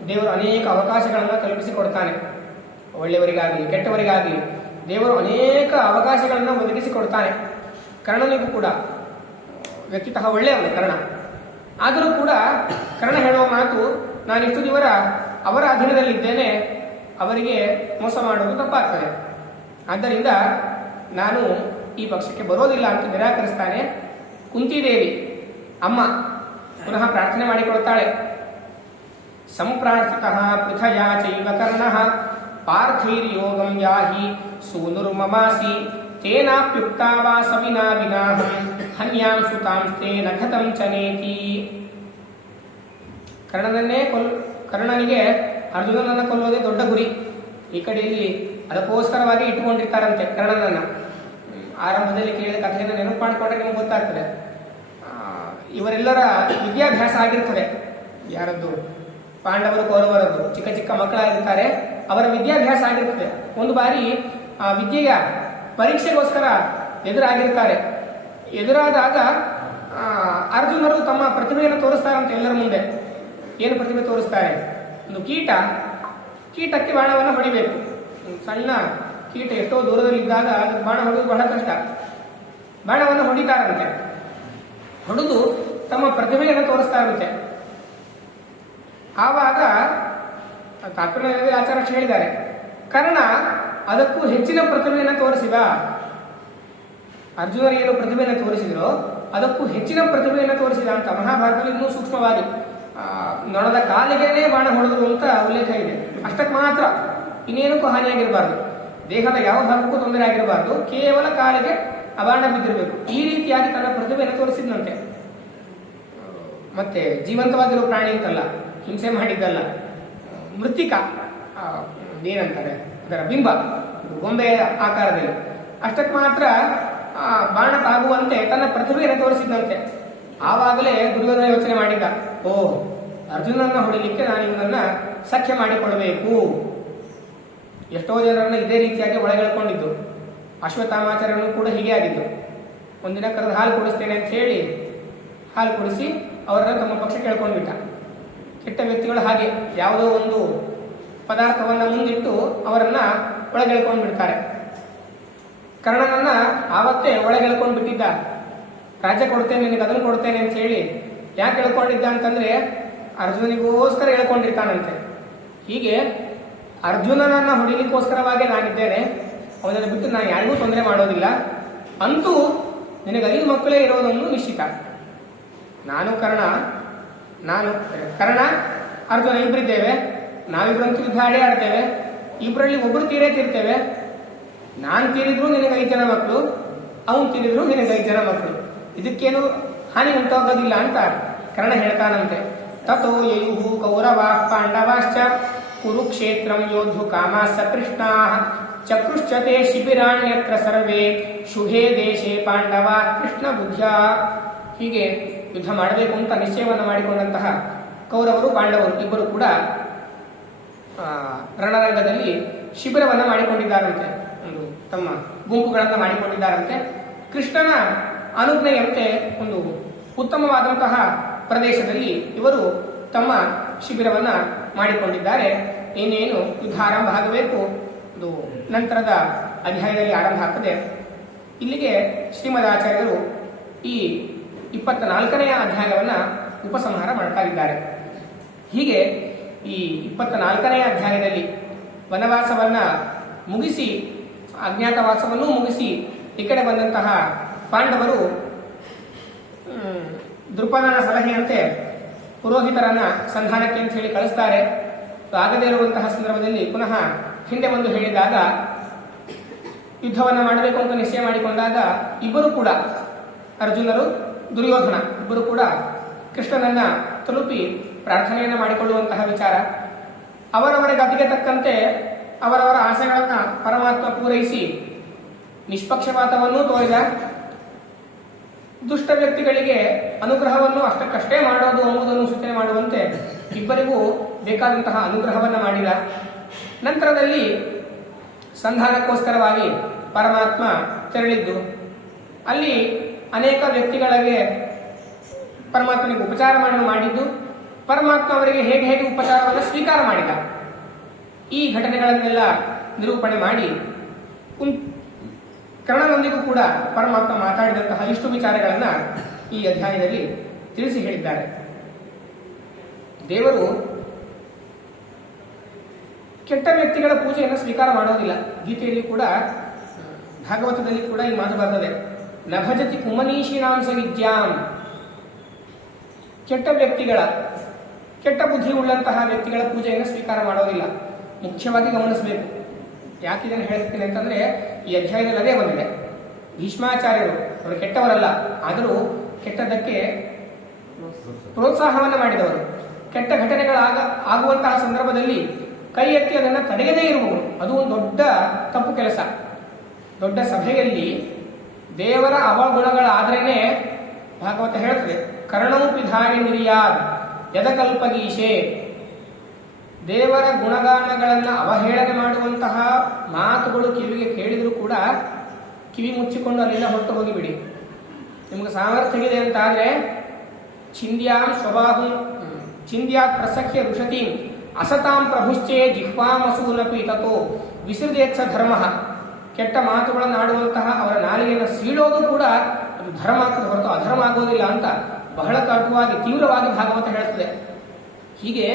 ದೇವರು ಅನೇಕ ಅವಕಾಶಗಳನ್ನು ಕಲ್ಪಿಸಿಕೊಡ್ತಾನೆ. ಒಳ್ಳೆಯವರಿಗಾಗಲಿ ಕೆಟ್ಟವರಿಗಾಗಲಿ ದೇವರು ಅನೇಕ ಅವಕಾಶಗಳನ್ನು ಒದಗಿಸಿಕೊಡ್ತಾನೆ. ಕರ್ಣನಿಗೂ ಕೂಡ ವ್ಯಕ್ತಿತಃ ಒಳ್ಳೆಯವನು ಕರ್ಣ. ಆದರೂ ಕೂಡ ಕರ್ಣ ಹೇಳುವ ಮಾತು, ನಾನಿಷ್ಟು ದಿವರ ಅವರ ಅಧೀನದಲ್ಲಿದ್ದೇನೆ, ಅವರಿಗೆ ಮೋಸ ಮಾಡುವುದು ತಪ್ಪಾಗ್ತದೆ, ಆದ್ದರಿಂದ ನಾನು ಈ ಪಕ್ಷಕ್ಕೆ ಬರೋದಿಲ್ಲ ಅಂತ ನಿರಾಕರಿಸ್ತಾನೆ. ಕುಂತಿದೇವಿ ಅಮ್ಮ ಪುನಃ ಪ್ರಾರ್ಥನೆ ಮಾಡಿಕೊಳ್ತಾಳೆ. ಸಂಪ್ರಾರ್ಥಿತಃ ಪೃಥಯಾ ಚೈವ ಕರ್ಣಃ ಪಾರ್ಥೈರ್ಯೋಗಂ ಯಾಹಿ ಸೂನುರ್ಮಮಾಸಿ ತೇನಾಪ್ಯುಕ್ತಾ ವಾ ಸವಿನಾ ವಿನಾಹಂ ಹನ್ಯಾಂ ಸುತಾಂಸ್ತೆ ನಖತಂ ಚನೇತಿ. ಕರ್ಣನಿಗೆ ಅರ್ಜುನನನ್ನು ಕೊಲ್ಲುವುದೇ ದೊಡ್ಡ ಗುರಿ. ಈ ಕಡೆಯಲ್ಲಿ ಅದಕ್ಕೋಸ್ಕರವಾಗಿ ಇಟ್ಟುಕೊಂಡಿರ್ತಾರಂತೆ ಕರ್ಣನನ್ನ. ಆರಂಭದಲ್ಲಿ ಕೇಳಿದ ಕಥೆಯನ್ನು ನೆನಪು ಮಾಡಿಕೊಂಡ್ರೆ ನಿಮ್ಗೆ ಗೊತ್ತಾಗ್ತದೆ. ಇವರೆಲ್ಲರ ವಿದ್ಯಾಭ್ಯಾಸ ಆಗಿರ್ತದೆ. ಯಾರದ್ದು? ಪಾಂಡವರು ಕೌರವರದ್ದು. ಚಿಕ್ಕ ಚಿಕ್ಕ ಮಕ್ಕಳಾಗಿರ್ತಾರೆ, ಅವರ ವಿದ್ಯಾಭ್ಯಾಸ ಆಗಿರ್ತದೆ. ಒಂದು ಬಾರಿ ಆ ವಿದ್ಯೆಯ ಪರೀಕ್ಷೆಗೋಸ್ಕರ ಎದುರಾಗಿರ್ತಾರೆ. ಎದುರಾದಾಗ ಅರ್ಜುನರು ತಮ್ಮ ಪ್ರತಿಭೆಯನ್ನು ತೋರಿಸ್ತಾರಂತೆ ಎಲ್ಲರ ಮುಂದೆ. ಏನು ಪ್ರತಿಭೆ ತೋರಿಸ್ತಾರೆ? ಒಂದು ಕೀಟಕ್ಕೆ ಬಾಣವನ್ನು ಹೊಡಿಬೇಕು. ಸಣ್ಣ ಕೀಟ ಎಷ್ಟೋ ದೂರದಲ್ಲಿದ್ದಾಗ ಬಾಣ ಹೊಡೆದು ಬಹಳ ಕಷ್ಟ. ಬಾಣವನ್ನು ಹೊಡಿತಾರಂತೆ. ಹೊಡೆದು ತಮ್ಮ ಪ್ರತಿಭೆಯನ್ನು ತೋರಿಸ್ತಾರಂತೆ. ಆವಾಗ ತಾತ್ಪರ್ಯ ಆಚಾರ್ಯ ಹೇಳಿದ್ದಾರೆ, ಕರ್ಣ ಅದಕ್ಕೂ ಹೆಚ್ಚಿನ ಪ್ರತಿಭೆಯನ್ನು ತೋರಿಸಿದ. ಅರ್ಜುನರಿಗೆ ಪ್ರತಿಭೆಯನ್ನು ತೋರಿಸಿದ್ರು, ಅದಕ್ಕೂ ಹೆಚ್ಚಿನ ಪ್ರತಿಭೆಯನ್ನು ತೋರಿಸಿದ ಅಂತ ಮಹಾಭಾರತದಲ್ಲಿ ಇನ್ನೂ ಸೂಕ್ಷ್ಮವಾಗಿ ನೊಣದ ಕಾಲಿಗೆನೇ ಬಾಣ ಹೊಡೆದ್ರು ಅಂತ ಉಲ್ಲೇಖ ಇದೆ. ಅಷ್ಟಕ್ಕೆ ಮಾತ್ರ, ಇನ್ನೇನಕ್ಕೂ ಹಾನಿಯಾಗಿರಬಾರ್ದು, ದೇಹದ ಯಾವ ಭಾಗಕ್ಕೂ ತೊಂದರೆ ಆಗಿರಬಾರ್ದು, ಕೇವಲ ಕಾಲಿಗೆ ಅಬಾಣ ಬಿದ್ದಿರಬೇಕು. ಈ ರೀತಿಯಾಗಿ ತನ್ನ ಪ್ರತಿಭೆಯನ್ನು ತೋರಿಸಿದಂತೆ. ಮತ್ತೆ ಜೀವಂತವಾಗಿರೋ ಪ್ರಾಣಿ ಅಂತಲ್ಲ, ಹಿಂಸೆ ಮಾಡಿದ್ದಲ್ಲ, ಮೃತ್ತಿಕ ಏನಂತಾರೆ ಅದರ ಬಿಂಬ, ಗೊಂಬೆಯ ಆಕಾರದಲ್ಲಿ. ಅಷ್ಟಕ್ಕೆ ಮಾತ್ರ ಬಾಣ ತಾಗುವಂತೆ ತನ್ನ ಪ್ರತಿಭೆಯನ್ನು ತೋರಿಸಿದಂತೆ. ಆವಾಗಲೇ ದುರ್ಯೋಧನ ಯೋಚನೆ ಮಾಡಿದ್ದ, ಓ, ಅರ್ಜುನನ್ನ ಹೊಡಿಲಿಕ್ಕೆ ನಾನು ಇವನನ್ನ ಸಖ್ಯ ಮಾಡಿಕೊಳ್ಬೇಕು. ಎಷ್ಟೋ ಜನರನ್ನ ಇದೇ ರೀತಿಯಾಗಿ ಒಳಗೆಳ್ಕೊಂಡಿದ್ದು. ಅಶ್ವತ್ಥಾಮಾಚಾರ್ಯನು ಕೂಡ ಹೀಗೆ ಆಗಿದ್ದು. ಒಂದಿನ ಕರೆದು ಹಾಲು ಕುಡಿಸ್ತೇನೆ ಅಂತ ಹೇಳಿ ಹಾಲು ಕುಡಿಸಿ ಅವರನ್ನ ತಮ್ಮ ಪಕ್ಷ ಕೇಳ್ಕೊಂಡ್ಬಿಟ್ಟ. ಕೆಟ್ಟ ವ್ಯಕ್ತಿಗಳು ಹಾಗೆ ಯಾವುದೋ ಒಂದು ಪದಾರ್ಥವನ್ನ ಮುಂದಿಟ್ಟು ಅವರನ್ನ ಒಳಗೆಳ್ಕೊಂಡು ಬಿಡ್ತಾರೆ. ಕರ್ಣನನ್ನ ಆವತ್ತೇ ಒಳಗೆಳ್ಕೊಂಡು ಬಿಟ್ಟಿದ್ದ. ರಾಜ್ಯ ಕೊಡ್ತೇನೆ, ನಿನಗೆ ಅದನ್ನು ಕೊಡ್ತೇನೆ ಅಂತ ಹೇಳಿ. ಯಾಕೆ ಹೇಳ್ಕೊಂಡಿದ್ದ ಅಂತಂದ್ರೆ ಅರ್ಜುನಿಗೋಸ್ಕರ ಹೇಳ್ಕೊಂಡಿರ್ತಾನಂತೆ. ಹೀಗೆ ಅರ್ಜುನನನ್ನ ಹೊಡಿಲಿಕ್ಕೋಸ್ಕರವಾಗಿ ನಾನಿದ್ದೇನೆ, ಅವನನ್ನು ಬಿಟ್ಟು ನಾನು ಯಾರಿಗೂ ತೊಂದರೆ ಮಾಡೋದಿಲ್ಲ. ಅಂತೂ ನಿನಗೆ 5 ಮಕ್ಕಳೇ ಇರೋದನ್ನು ನಿಶ್ಚಿತ. ನಾನು ಕರ್ಣ ಅರ್ಜುನ ಇಬ್ಬರಿದ್ದೇವೆ. ನಾವಿಬ್ಬರಂತೂ ಯುದ್ಧ ಆಡ್ತೇವೆ. ಇಬ್ಬರಲ್ಲಿ ಒಬ್ಬರು ತೀರ್ತೇವೆ. ನಾನು ತೀರಿದ್ರು ನಿನಗೆ 5 ಜನ ಮಕ್ಕಳು, ಅವನು ತೀರಿದ್ರು ನಿನಗೆ 5 ಜನ ಮಕ್ಕಳು. ಇದಕ್ಕೇನು ಹಾನಿ ಉಂಟಾಗೋದಿಲ್ಲ ಅಂತ ಕರ್ಣ ಹೇಳ್ತಾನಂತೆ. ತಥೋ ಯಯುಹು ಕೌರವಾ ಪಾಂಡವಾಶ್ಚ ಕುರುಕ್ಷೇತ್ರಂ ಯೋಧು ಕಾಮಾಸ ಕೃಷ್ಣಾ ಚಕ್ರುಶ್ಚತೆ ಶಿಬಿರಾಣ್ಯತ್ರ ಸರ್ವೇ ಶುಭೇ ದೇಶೇ ಪಾಂಡವ ಕೃಷ್ಣ ಬುದ್ಧ. ಹೀಗೆ ಯುದ್ಧ ಮಾಡಬೇಕು ಅಂತ ನಿಶ್ಚಯವನ್ನು ಮಾಡಿಕೊಂಡಂತಹ ಕೌರವರು ಪಾಂಡವರು ಇಬ್ಬರು ಕೂಡ ರಣರಂಗದಲ್ಲಿ ಶಿಬಿರವನ್ನು ಮಾಡಿಕೊಂಡಿದ್ದಾರಂತೆ. ಒಂದು ತಮ್ಮ ಗುಂಪುಗಳನ್ನು ಮಾಡಿಕೊಂಡಿದ್ದಾರಂತೆ. ಕೃಷ್ಣನ ಅನುಜ್ಞೆಯಂತೆ ಒಂದು ಉತ್ತಮವಾದಂತಹ ಪ್ರದೇಶದಲ್ಲಿ ಇವರು ತಮ್ಮ ಶಿಬಿರವನ್ನ ಮಾಡಿಕೊಂಡಿದ್ದಾರೆ. ಇನ್ನೇನು ಯುದ್ಧ ಆರಂಭ ಆಗಬೇಕು. ಅದು ನಂತರದ ಅಧ್ಯಾಯದಲ್ಲಿ ಆರಂಭ ಆಗ್ತದೆ. ಇಲ್ಲಿಗೆ ಶ್ರೀಮದ್ ಆಚಾರ್ಯರು ಈ 24ನೇ ಅಧ್ಯಾಯವನ್ನ ಉಪಸಂಹಾರ ಮಾಡ್ತಾ ಇದ್ದಾರೆ. ಹೀಗೆ ಈ 24ನೇ ಅಧ್ಯಾಯದಲ್ಲಿ ವನವಾಸವನ್ನ ಮುಗಿಸಿ, ಅಜ್ಞಾತವಾಸವನ್ನೂ ಮುಗಿಸಿ ಈ ಕಡೆ ಬಂದಂತಹ ಪಾಂಡವರು ದೃಪದನ ಸಲಹೆಯಂತೆ ಪುರೋಹಿತರನ್ನ ಸಂಧಾನಕ್ಕೆ ಅಂತ ಹೇಳಿ ಕಳಿಸ್ತಾರೆ. ಆಗದೇ ಇರುವಂತಹ ಸಂದರ್ಭದಲ್ಲಿ ಪುನಃ ಹಿಂದೆ ಬಂದು ಹೇಳಿದಾಗ ಯುದ್ಧವನ್ನ ಮಾಡಬೇಕು ಅಂತ ನಿಶ್ಚಯ ಮಾಡಿಕೊಂಡಾಗ ಇಬ್ಬರು ಕೂಡ, ಅರ್ಜುನರು ದುರ್ಯೋಧನ ಇಬ್ಬರು ಕೂಡ ಕೃಷ್ಣನನ್ನ ತಲುಪಿ ಪ್ರಾರ್ಥನೆಯನ್ನ ಮಾಡಿಕೊಳ್ಳುವಂತಹ ವಿಚಾರ. ಅವರವರ ಗತಿಗೆ ತಕ್ಕಂತೆ ಅವರವರ ಆಸೆಗಳನ್ನ ಪರಮಾತ್ಮ ಪೂರೈಸಿ ನಿಷ್ಪಕ್ಷಪಾತವನ್ನೂ ತೋರಿದ. ದುಷ್ಟ ವ್ಯಕ್ತಿಗಳಿಗೆ ಅನುಗ್ರಹವನ್ನು ಅಷ್ಟಕ್ಕಷ್ಟೇ ಮಾಡೋದು ಎಂಬುದನ್ನು ಸೂಚನೆ ಮಾಡುವಂತೆ ಇಬ್ಬರಿಗೂ ಬೇಕಾದಂತಹ ಅನುಗ್ರಹವನ್ನ ಮಾಡಿದ. ನಂತರದಲ್ಲಿ ಸಂಧಾನಕ್ಕೋಸ್ಕರವಾಗಿ ಪರಮಾತ್ಮ ತೆರಳಿದ್ದು ಅಲ್ಲಿ ಅನೇಕ ವ್ಯಕ್ತಿಗಳಿಗೆ ಪರಮಾತ್ಮನಿಗೆ ಉಪಚಾರವನ್ನು ಮಾಡಿದ್ದು, ಪರಮಾತ್ಮ ಅವರಿಗೆ ಹೇಗೆ ಹೇಗೆ ಉಪಚಾರವನ್ನು ಸ್ವೀಕಾರ ಮಾಡಿದ ಈ ಘಟನೆಗಳನ್ನೆಲ್ಲ ನಿರೂಪಣೆ ಮಾಡಿ ಕರ್ಣನೊಂದಿಗೂ ಕೂಡ ಪರಮಾತ್ಮ ಮಾತಾಡಿದಂತಹ ಇಷ್ಟು ವಿಚಾರಗಳನ್ನ ಈ ಅಧ್ಯಾಯದಲ್ಲಿ ತಿಳಿಸಿ ಹೇಳಿದ್ದಾರೆ. ದೇವರು ಕೆಟ್ಟ ವ್ಯಕ್ತಿಗಳ ಪೂಜೆಯನ್ನು ಸ್ವೀಕಾರ ಮಾಡೋದಿಲ್ಲ. ಗೀತೆಯಲ್ಲಿ ಕೂಡ ಭಾಗವತದಲ್ಲಿ ಕೂಡ ಈ ಮಾತು ಬರ್ತದೆ, ನಭಜತಿ ಕುಮನೀಷಿಣಾಂಸ ವಿದ್ಯಾಂ. ಕೆಟ್ಟ ವ್ಯಕ್ತಿಗಳ, ಕೆಟ್ಟ ಬುದ್ಧಿ ಉಳ್ಳಂತಹ ವ್ಯಕ್ತಿಗಳ ಪೂಜೆಯನ್ನು ಸ್ವೀಕಾರ ಮಾಡೋದಿಲ್ಲ. ಮುಖ್ಯವಾಗಿ ಗಮನಿಸಬೇಕು. ಯಾಕೆ ಇದನ್ನು ಹೇಳ್ತೀನಿ ಅಂತಂದ್ರೆ ಈ ಅಧ್ಯಾಯದಲ್ಲಿ ಅದೇ ಬಂದಿದೆ. ಭೀಷ್ಮಾಚಾರ್ಯರು ಅವರು ಕೆಟ್ಟವರಲ್ಲ, ಆದರೂ ಕೆಟ್ಟದಕ್ಕೆ ಪ್ರೋತ್ಸಾಹವನ್ನು ಮಾಡಿದವರು. ಕೆಟ್ಟ ಆಗುವಂತಹ ಸಂದರ್ಭದಲ್ಲಿ ಕೈ ಎತ್ತಿ ಅದನ್ನು ತಡೆಯದೇ ಇರುವವರು, ಅದು ಒಂದು ದೊಡ್ಡ ತಪ್ಪು ಕೆಲಸ. ದೊಡ್ಡ ಸಭೆಯಲ್ಲಿ ದೇವರ ಅವಗುಣಗಳಾದ್ರೇನೆ ಭಾಗವತ ಹೇಳ್ತದೆ, ಕರ್ಣೌಪಿಧಾರಿ ನಿರ್ಯಾದ್ ಯದಕಲ್ಪಗೀಶೆ. ದೇವರ ಗುಣಗಾನಗಳನ್ನು ಅವಹೇಳನೆ ಮಾಡುವಂತಹ ಮಾತುಗಳು ಕಿವಿಗೆ ಕೇಳಿದರೂ ಕೂಡ ಕಿವಿ ಮುಚ್ಚಿಕೊಂಡು ಅಲ್ಲಿಂದ ಹೊರಟು ಹೋಗಿಬಿಡಿ. ನಿಮ್ಗೆ ಸಾಮರ್ಥ್ಯವಿದೆ ಅಂತಾದ್ರೆ ಛಿಂದ್ಯಾಂ ಸ್ವಭಾಹು ಛಿಂದ್ಯಾತ್ ಪ್ರಸಖ್ಯ ಋಷತೀಂ ಅಸತಾಂ ಪ್ರಭುಶ್ಚೇ ಜಿಹ್ವಾಮಸೂನಪಿ ತಥೋ ವಿಸೃಜೇತ್ಸ ಧರ್ಮ. ಕೆಟ್ಟ ಮಾತುಗಳನ್ನು ಆಡುವಂತಹ ಅವರ ನಾಲಿಗೆಯನ್ನು ಸೀಳೋದು ಕೂಡ ಅದು ಧರ್ಮ ಆಗ್ತದೆ ಹೊರತು ಅಧರ್ಮ ಆಗೋದಿಲ್ಲ ಅಂತ ಬಹಳ ಕಟುವಾಗಿ ತೀವ್ರವಾಗಿ ಭಾಗವತ ಹೇಳ್ತದೆ. ಹೀಗೆ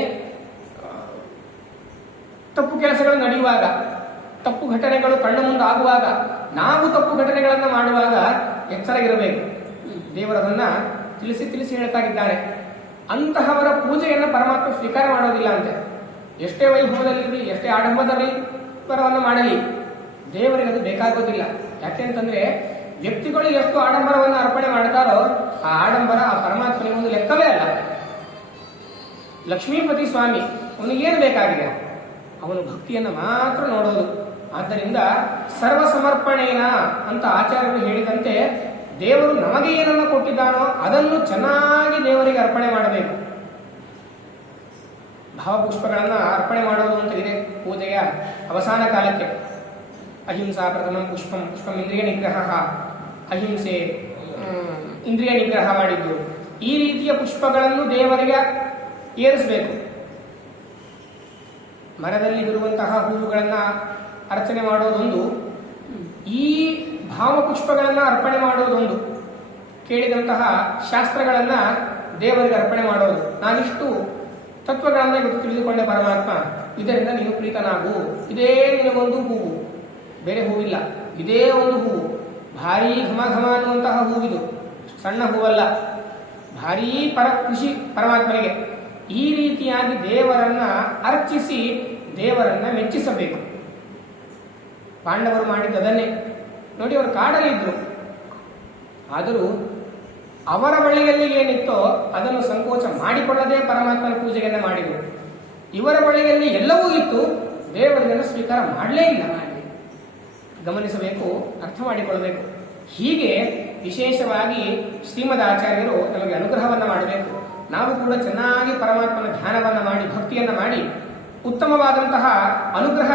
ತಪ್ಪು ಕೆಲಸಗಳು ನಡೆಯುವಾಗ, ತಪ್ಪು ಘಟನೆಗಳು ಕಣ್ಣು ಮುಂದೆ ಆಗುವಾಗ, ನಾವು ತಪ್ಪು ಘಟನೆಗಳನ್ನು ಮಾಡುವಾಗ ಎಚ್ಚರ ಇರಬೇಕು. ದೇವರದನ್ನ ತಿಳಿಸಿ ತಿಳಿಸಿ ಹೇಳ್ತಾಗಿದ್ದಾನೆ. ಅಂತಹವರ ಪೂಜೆಯನ್ನು ಪರಮಾತ್ಮ ಸ್ವೀಕಾರ ಮಾಡೋದಿಲ್ಲ ಅಂತೆ. ಎಷ್ಟೇ ವೈಭವದಲ್ಲಿರಲಿ, ಎಷ್ಟೇ ಆಡಂಬರದಲ್ಲಿ ಪರವನ್ನು ಮಾಡಲಿ, ದೇವರಿಗೆ ಅದು ಬೇಕಾಗೋದಿಲ್ಲ. ಯಾಕೆಂತಂದ್ರೆ ವ್ಯಕ್ತಿಗಳು ಎಷ್ಟು ಆಡಂಬರವನ್ನು ಅರ್ಪಣೆ ಮಾಡ್ತಾರೋ ಆ ಆಡಂಬರ ಆ ಪರಮಾತ್ಮನಿಗೆ ಒಂದು ಲೆಕ್ಕವೇ ಅಲ್ಲ. ಲಕ್ಷ್ಮೀಪತಿ ಸ್ವಾಮಿ ಅವನಿಗೇನು ಬೇಕಾಗಿದೆ? ಅವನು ಭಕ್ತಿಯನ್ನು ಮಾತ್ರ ನೋಡೋದು. ಆದ್ದರಿಂದ ಸರ್ವ ಸಮರ್ಪಣೆಯ ಅಂತ ಆಚಾರ್ಯರು ಹೇಳಿದಂತೆ ದೇವರು ನಮಗೆ ಏನನ್ನು ಕೊಟ್ಟಿದ್ದಾನೋ ಅದನ್ನು ಚೆನ್ನಾಗಿ ದೇವರಿಗೆ ಅರ್ಪಣೆ ಮಾಡಬೇಕು. ಭಾವಪುಷ್ಪಗಳನ್ನು ಅರ್ಪಣೆ ಮಾಡೋದು ಅಂತ ಇದೆ ಪೂಜೆಯ ಅವಸಾನ ಕಾಲಕ್ಕೆ. ಅಹಿಂಸಾ ಪ್ರಥಮ ಪುಷ್ಪಂ ಪುಷ್ಪಂ ಇಂದ್ರಿಯ ನಿಗ್ರಹ, ಅಹಿಂಸೆ ಇಂದ್ರಿಯ ನಿಗ್ರಹ ಮಾಡಿದ್ದು. ಈ ರೀತಿಯ ಪುಷ್ಪಗಳನ್ನು ದೇವರಿಗೆ ಏರಿಸಬೇಕು. ಮರದಲ್ಲಿ ಬಿರುವಂತಹ ಹೂವುಗಳನ್ನು ಅರ್ಚನೆ ಮಾಡೋದೊಂದು, ಈ ಭಾವಪುಷ್ಪಗಳನ್ನು ಅರ್ಪಣೆ ಮಾಡೋದೊಂದು. ಕೇಳಿದಂತಹ ಶಾಸ್ತ್ರಗಳನ್ನು ದೇವರಿಗೆ ಅರ್ಪಣೆ ಮಾಡೋದು. ನಾನಿಷ್ಟು ತತ್ವಗಳನ್ನು ಇವತ್ತು ತಿಳಿದುಕೊಂಡೆ ಪರಮಾತ್ಮ, ಇದರಿಂದ ನೀನು ಪ್ರೀತನಾಗು. ಇದೇ ನಿನಗೊಂದು ಹೂವು, ಬೇರೆ ಹೂವಿಲ್ಲ, ಇದೇ ಒಂದು ಹೂವು. ಭಾರೀ ಘಮ ಘಮ ಅನ್ನುವಂತಹ ಹೂವಿದು, ಸಣ್ಣ ಹೂವಲ್ಲ. ಭಾರೀ ಖುಷಿ ಪರಮಾತ್ಮನಿಗೆ. ಈ ರೀತಿಯಾಗಿ ದೇವರನ್ನ ಅರ್ಚಿಸಿ ದೇವರನ್ನ ಮೆಚ್ಚಿಸಬೇಕು. ಪಾಂಡವರು ಮಾಡಿದ್ದದನ್ನೇ ನೋಡಿ. ಅವರು ಕಾಡಲಿದ್ರು, ಆದರೂ ಅವರ ಬಳಿಯಲ್ಲಿ ಏನಿತ್ತೋ ಅದನ್ನು ಸಂಕೋಚ ಮಾಡಿಕೊಳ್ಳದೆ ಪರಮಾತ್ಮನ ಪೂಜೆಯನ್ನು ಮಾಡಿದರು. ಇವರ ಬಳಿಯಲ್ಲಿ ಎಲ್ಲವೂ ಇತ್ತು, ದೇವರನ್ನು ಸ್ವೀಕಾರ ಮಾಡಲೇ ಇಲ್ಲ. ಗಮನಿಸಬೇಕು, ಅರ್ಥ ಮಾಡಿಕೊಳ್ಳಬೇಕು. ಹೀಗೆ ವಿಶೇಷವಾಗಿ ಶ್ರೀಮದ್ ಆಚಾರ್ಯರು ನಮಗೆ ಅನುಗ್ರಹವನ್ನು ಮಾಡಬೇಕು. ನಾವು ಕೂಡ ಚೆನ್ನಾಗಿ ಪರಮಾತ್ಮನ ಧ್ಯಾನವನ್ನು ಮಾಡಿ ಭಕ್ತಿಯನ್ನು ಮಾಡಿ ಉತ್ತಮವಾದಂತಹ ಅನುಗ್ರಹ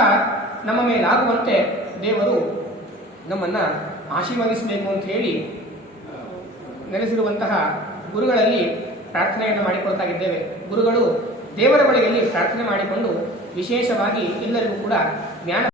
ನಮ್ಮ ಮೇಲಾಗುವಂತೆ ದೇವರು ನಮ್ಮನ್ನ ಆಶೀರ್ವದಿಸಬೇಕು ಅಂತ ಹೇಳಿ ನೆಲೆಸಿರುವಂತಹ ಗುರುಗಳಲ್ಲಿ ಪ್ರಾರ್ಥನೆಯನ್ನು ಮಾಡಿಕೊಳ್ತಾ ಇದ್ದೇವೆ. ಗುರುಗಳು ದೇವರ ಬಳಿಯಲ್ಲಿ ಪ್ರಾರ್ಥನೆ ಮಾಡಿಕೊಂಡು ವಿಶೇಷವಾಗಿ ಎಲ್ಲರಿಗೂ ಕೂಡ ಜ್ಞಾನ